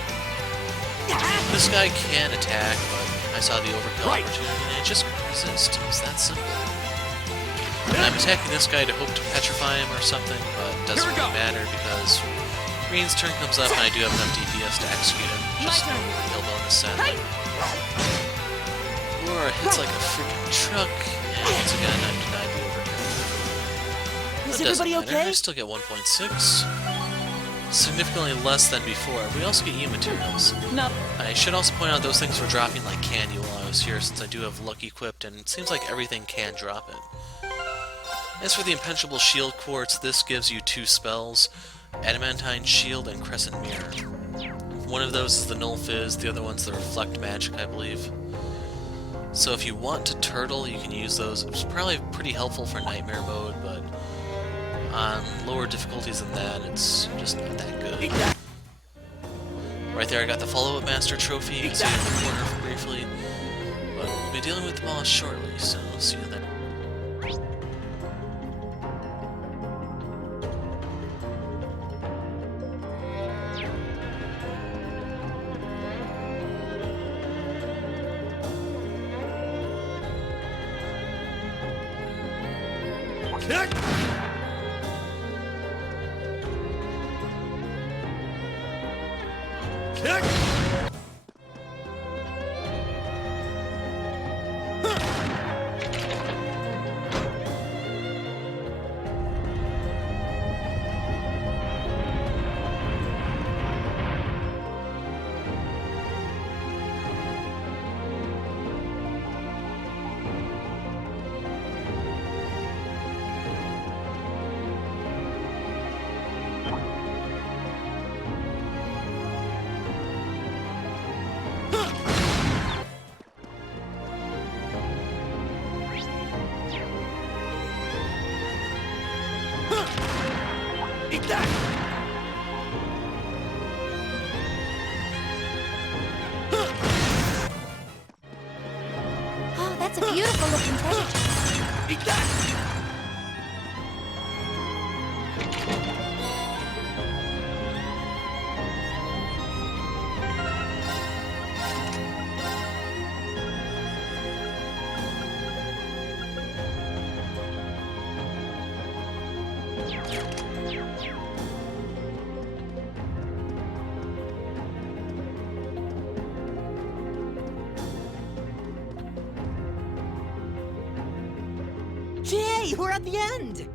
This guy can attack, but I saw the overkill opportunity and it just couldn't resist. It was that simple. And I'm attacking this guy to hope to petrify him or something, but it doesn't really matter because Reen's turn comes up and I do have enough DPS to execute him. Just no overkill bonus, sadly. Laura hits like a freaking truck, and once again I'm denied the overkill. Is That doesn't everybody matter. okay? I still get 1.6. Significantly less than before. We also get E materials. No. I should also point out those things were dropping like candy while I was here, since I do have luck equipped, and it seems like everything can drop it. As for the impenetrable shield quartz, this gives you 2 spells, Adamantine Shield and Crescent Mirror. One of those is the Null Fizz, the other one's the Reflect Magic, I believe. So if you want to turtle, you can use those. It's probably pretty helpful for Nightmare mode, but on lower difficulties than that, it's just not that good. Right there, I got the Follow-Up Master trophy. You can see it in the corner briefly. But we'll be dealing with the boss shortly, so we'll see you then. Eat that! Oh, that's a beautiful looking treasure chest. Eat that! Hey, we're at the end!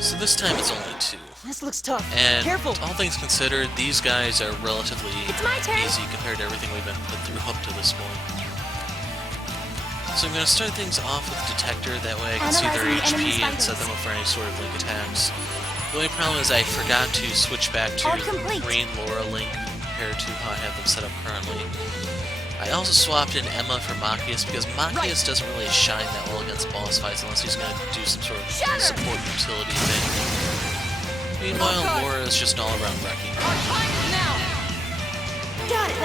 So this time it's only 2. This looks tough. And Careful! all things considered, these guys are relatively my turn. easy compared to everything we've been put through up to this point. So I'm going to start things off with Detector, that way I can see their Analyzing the HP enemy and set vitals. them up for any sort of link attacks. The only problem is I forgot to switch back to All complete. Green Laura Link compared to how I have them set up currently. I also swapped in Emma for Machias because Machias doesn't really shine that well against boss fights unless he's going to do some sort of support utility thing. Meanwhile, Laura is just an all-around wrecking. Got it!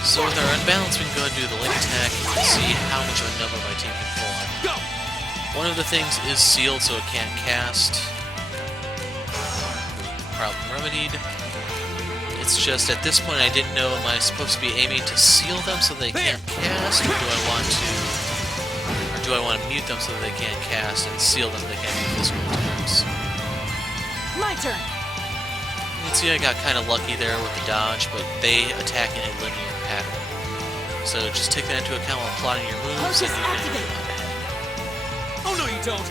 So with our unbalance, we can go ahead and do the link attack. You can see how much of a number my team can pull on. One of the things is sealed, so it can't cast. Problem remedied. It's just at this point I didn't know, am I supposed to be aiming to seal them so they can't cast, or do I want to mute them so that they can't cast and seal them so they can't do physical attacks? My turn! You can see I got kind of lucky there with the dodge, but they attack in a linear pattern. So just take that into account while plotting your moves, and you can move on ahead. Oh no, you don't!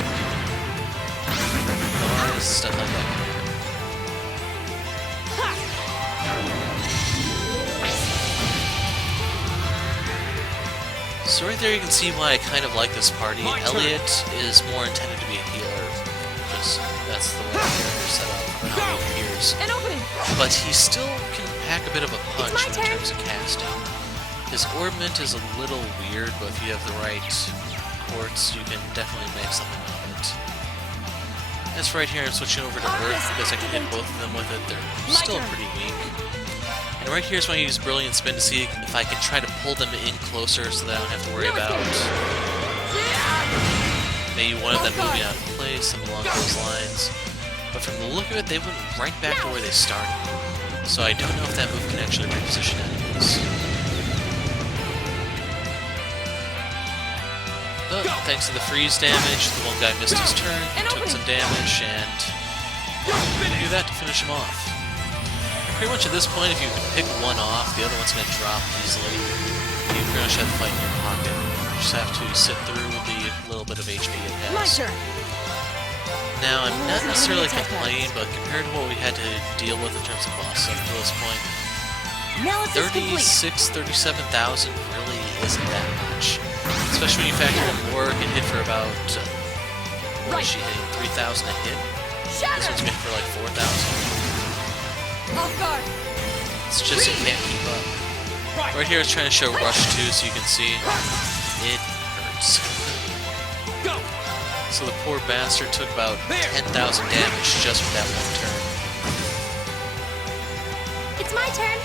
Bars, stuff like that. So right there you can see why I kind of like this party. Elliot is more intended to be a healer. Just that's the way the character set up and how he appears. But he still can pack a bit of a punch in terms of casting. His orbment is a little weird, but if you have the right quartz, you can definitely make something of it. As for right here, I'm switching over to Earth because I can hit both of them with it. They're still pretty weak. And right here is when I use Brilliant Spin to see if I can try to pull them in closer so that I don't have to worry about maybe one of them moving out of place, something along those lines. But from the look of it, they went right back to where they started. So I don't know if that move can actually reposition enemies. But thanks to the freeze damage, the one guy missed his turn, took some damage, and do that to finish him off. Pretty much at this point, if you can pick one off, the other one's going to drop easily. You pretty much have to fight in your pocket. You just have to sit through the little bit of HP it has. My turn! Now, I'm not necessarily complaining, but compared to what we had to deal with in terms of bosses up to this point, 37,000 really isn't that much. Especially when you factor in Laura can hit for about, what is she hitting, 3,000 a hit? This one's hitting for like 4,000. Off guard! It's just it can't keep up. Right here is trying to show Rush 2 so you can see it hurts. So the poor bastard took about 10,000 damage just with that one turn. It's my turn.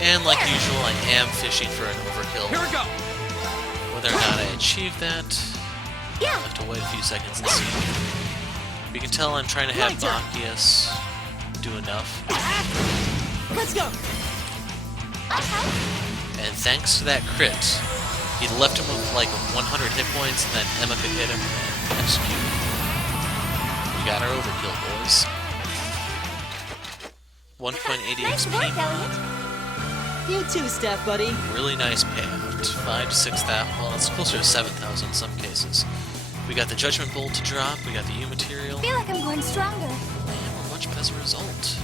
And like usual, I am fishing for an overkill. Here we go! Whether or not I achieve that, I'll have to wait a few seconds and see. You can tell I'm trying to have Machias do enough. Let's go! And thanks to that crit, he left him with like 100 hit points, and then Emma could hit him and execute him. We got our overkill, boys. 1.80 Nice XP. work, Elliot. You too, Steph, buddy. Really nice payout. 5 to 6,000. Well, it's closer to 7,000 in some cases. We got the Judgment Bolt to drop. We got the U material. I feel like I'm going stronger. And we're much better as a result.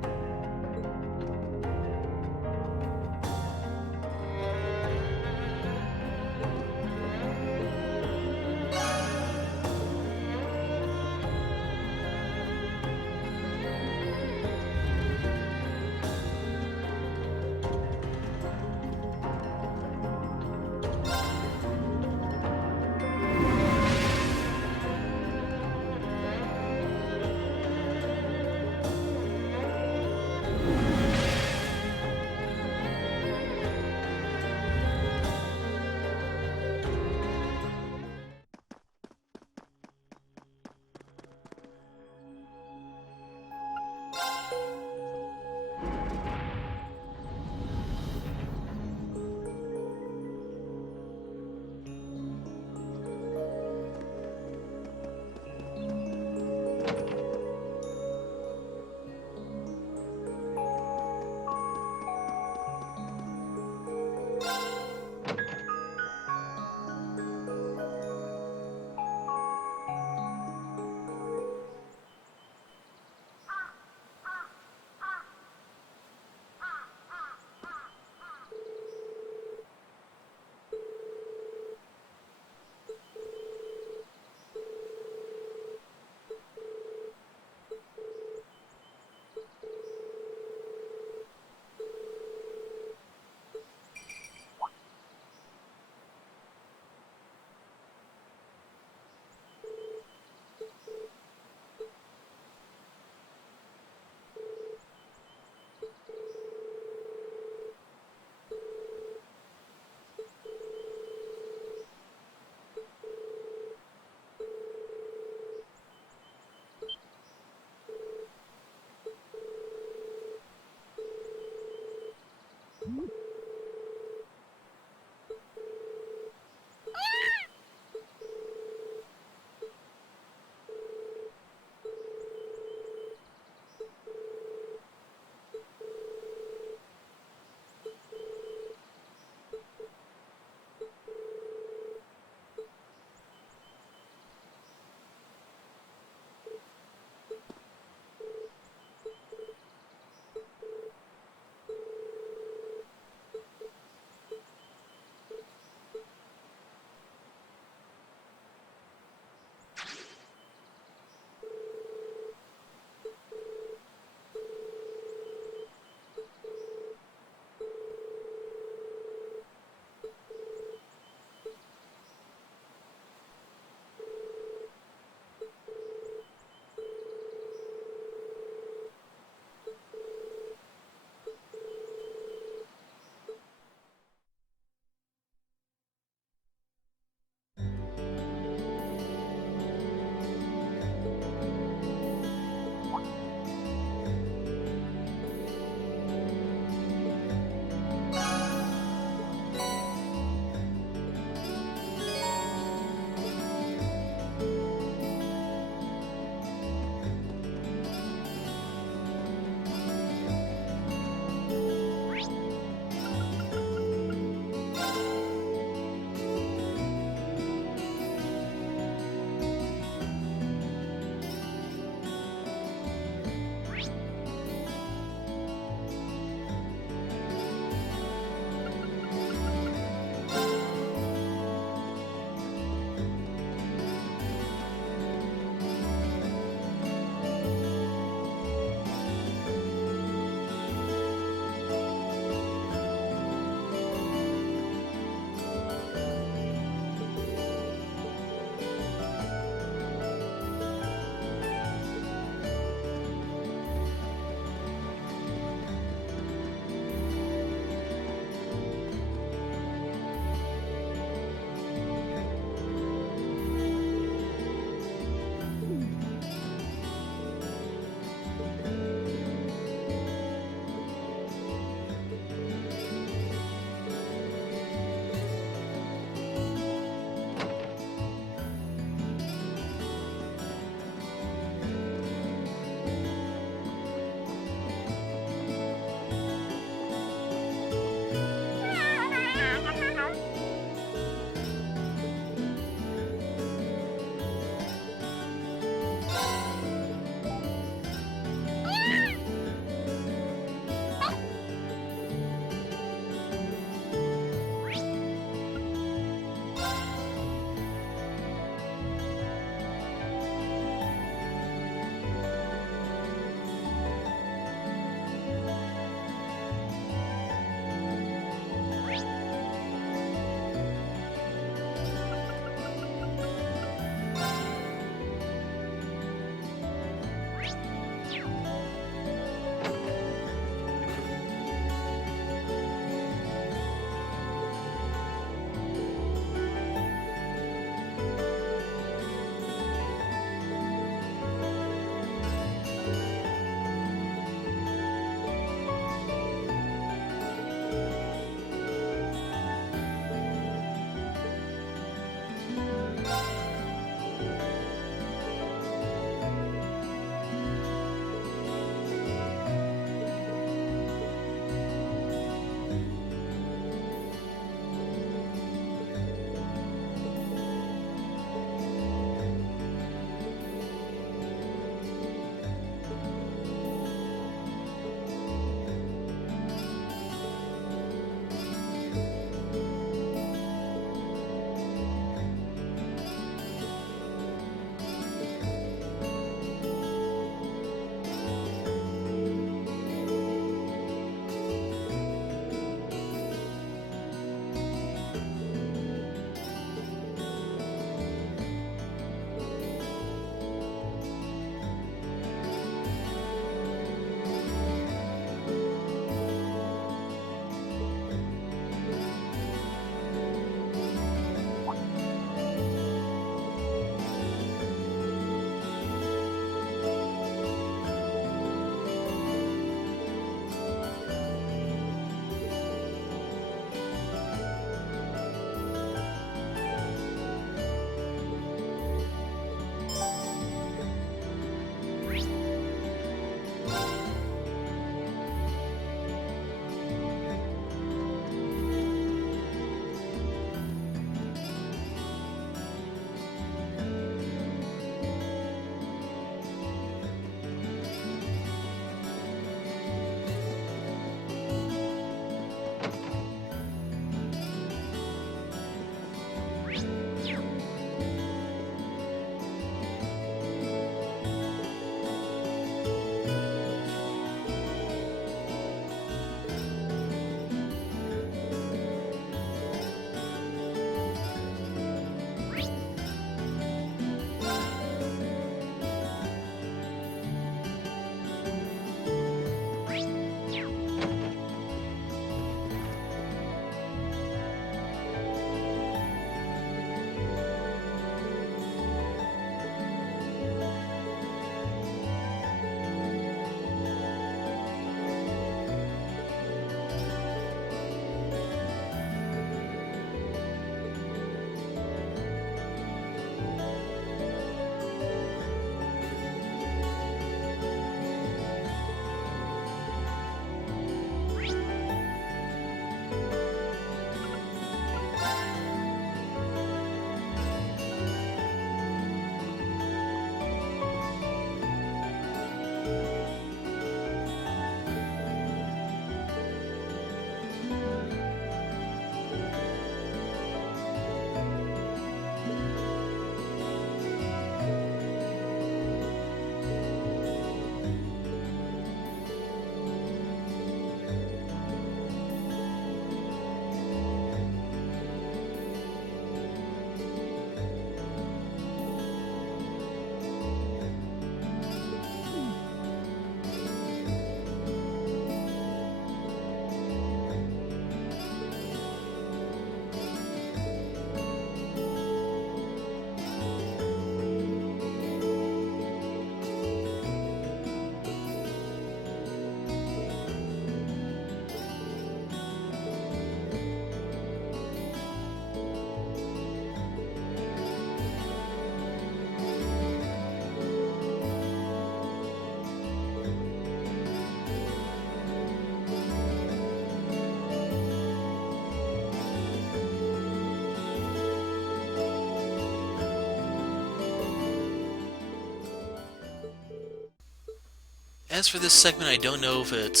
As for this segment, I don't know if it's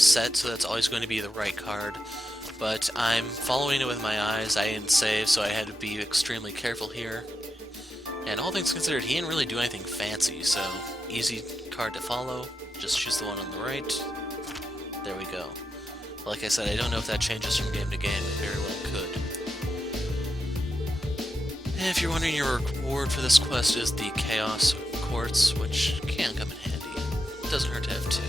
set, so that's always going to be the right card, but I'm following it with my eyes. I didn't save, so I had to be extremely careful here. And all things considered, he didn't really do anything fancy, so easy card to follow. Just choose the one on the right. There we go. Like I said, I don't know if that changes from game to game. It very well could. And if you're wondering, your reward for this quest is the Chaos Quartz, which can come in handy. Doesn't hurt to have two.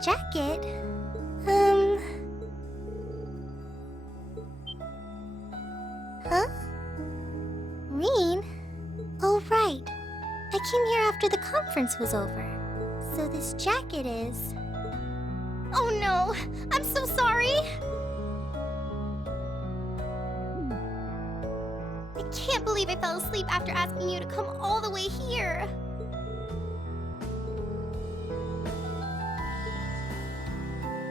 Jacket? came here after the conference was over. So this jacket is... Oh no! I'm so sorry! I can't believe I fell asleep after asking you to come all the way here.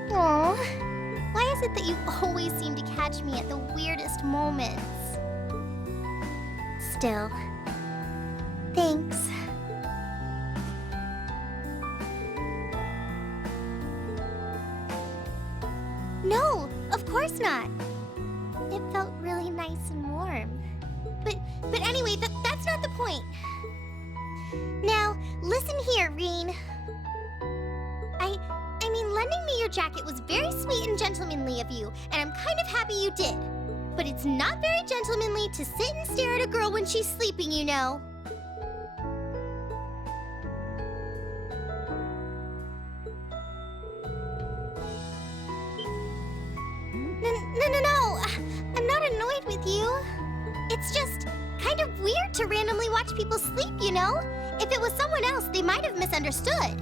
Aww. Why is it that you always seem to catch me at the weirdest moments? Still, thanks. No, of course not. It felt really nice and warm. But anyway, that's not the point. Now, listen here, Reen. I mean, lending me your jacket was very sweet and gentlemanly of you, and I'm kind of happy you did. But it's not very gentlemanly to sit and stare at a girl when she's sleeping, you know. No. I'm not annoyed with you. It's just kind of weird to randomly watch people sleep, you know? If it was someone else, they might have misunderstood.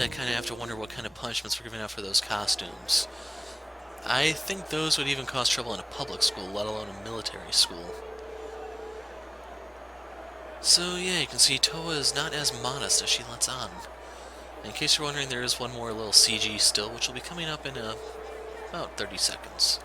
I kind of have to wonder what kind of punishments we're giving out for those costumes. I think those would even cause trouble in a public school, let alone a military school. So yeah, you can see Toa is not as modest as she lets on. In case you're wondering, there is one more little CG still, which will be coming up in about 30 seconds.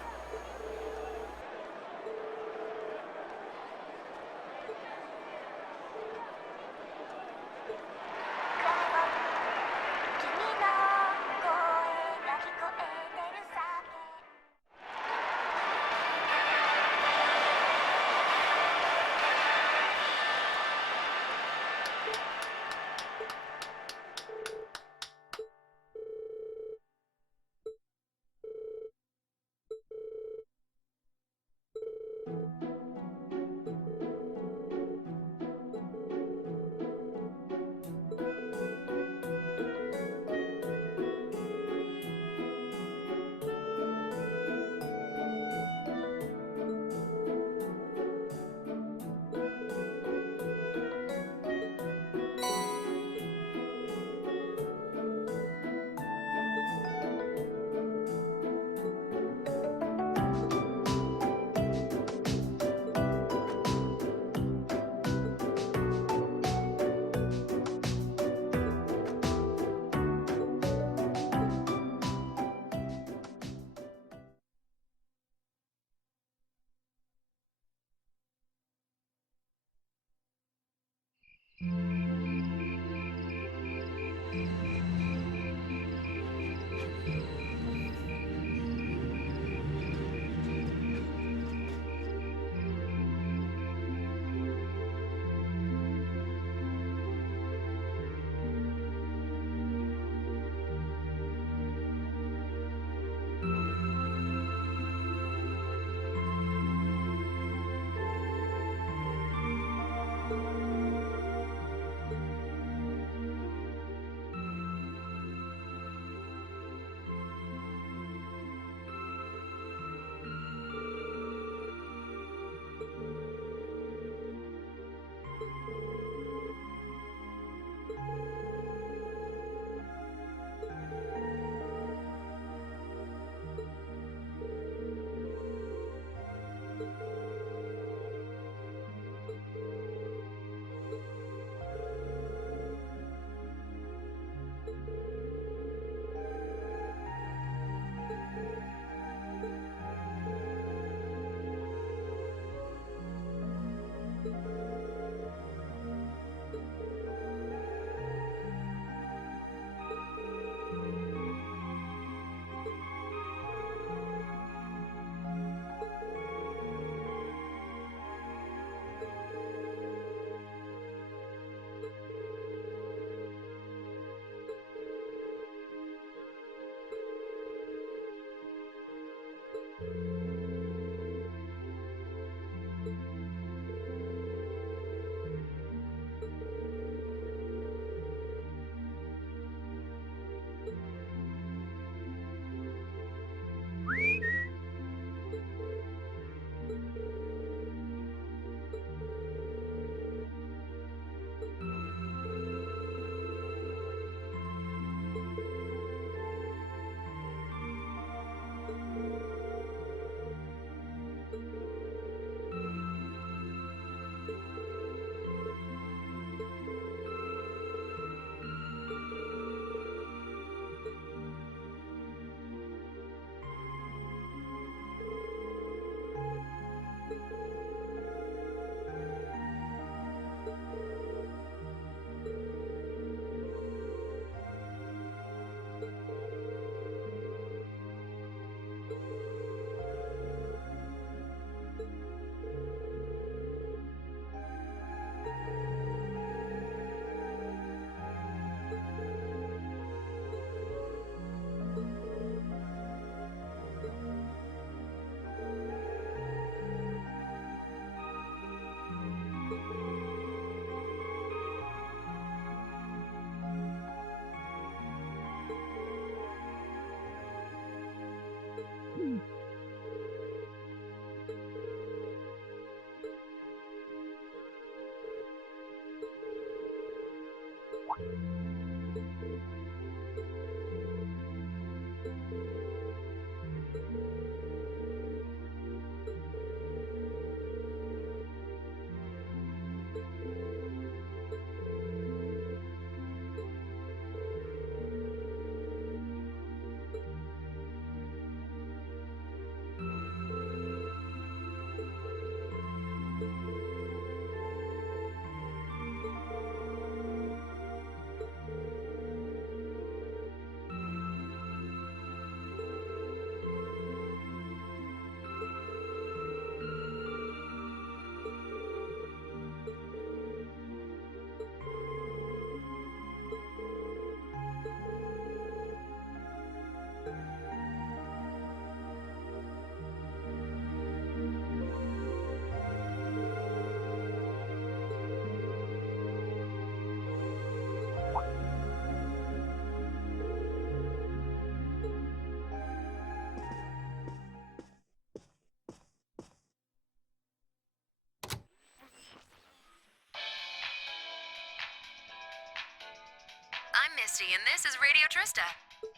I'm Misty, and this is Radio Trista.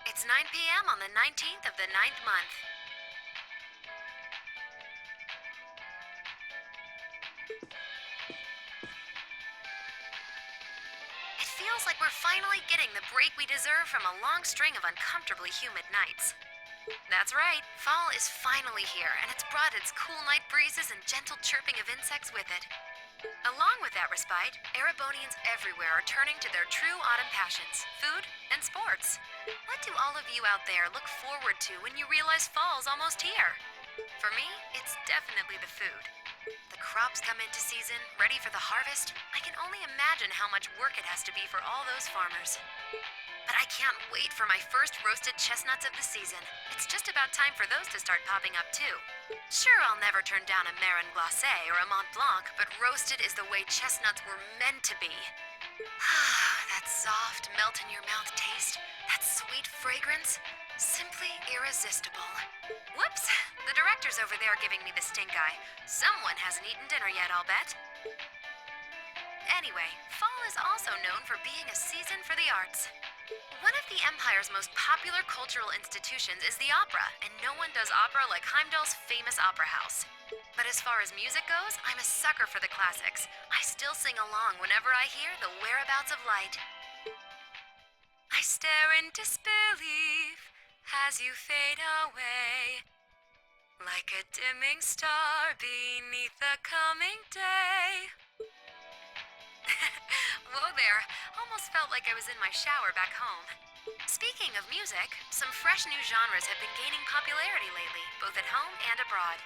It's 9 p.m. on the 19th of the 9th month. It feels like we're finally getting the break we deserve from a long string of uncomfortably humid nights. That's right, fall is finally here, and it's brought its cool night breezes and gentle chirping of insects with it. Along with that respite, Erebonians everywhere are turning to their true autumn passions, food and sports. What do all of you out there look forward to when you realize fall's almost here? For me, it's definitely the food. The crops come into season, ready for the harvest. I can only imagine how much work it has to be for all those farmers. But I can't wait for my first roasted chestnuts of the season. It's just about time for those to start popping up too. Sure, I'll never turn down a Marron Glacé or a Mont Blanc, but roasted is the way chestnuts were meant to be. That soft, melt-in-your-mouth taste, that sweet fragrance, simply irresistible. Whoops! The director's over there giving me the stink eye. Someone hasn't eaten dinner yet, I'll bet. Anyway, fall is also known for being a season for the arts. One of the Empire's most popular cultural institutions is the opera, and no one does opera like Heimdall's famous opera house. But as far as music goes, I'm a sucker for the classics. I still sing along whenever I hear The Whereabouts of Light. I stare in disbelief as you fade away, like a dimming star beneath the coming day. Whoa there, almost felt like I was in my shower back home. Speaking of music, some fresh new genres have been gaining popularity lately, both at home and abroad.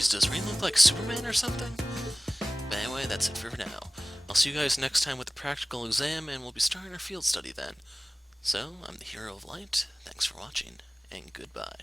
Jeez, does Rain look like Superman or something? But anyway, that's it for now. I'll see you guys next time with the practical exam, and we'll be starting our field study then. So, I'm the Hero of Light, thanks for watching, and goodbye.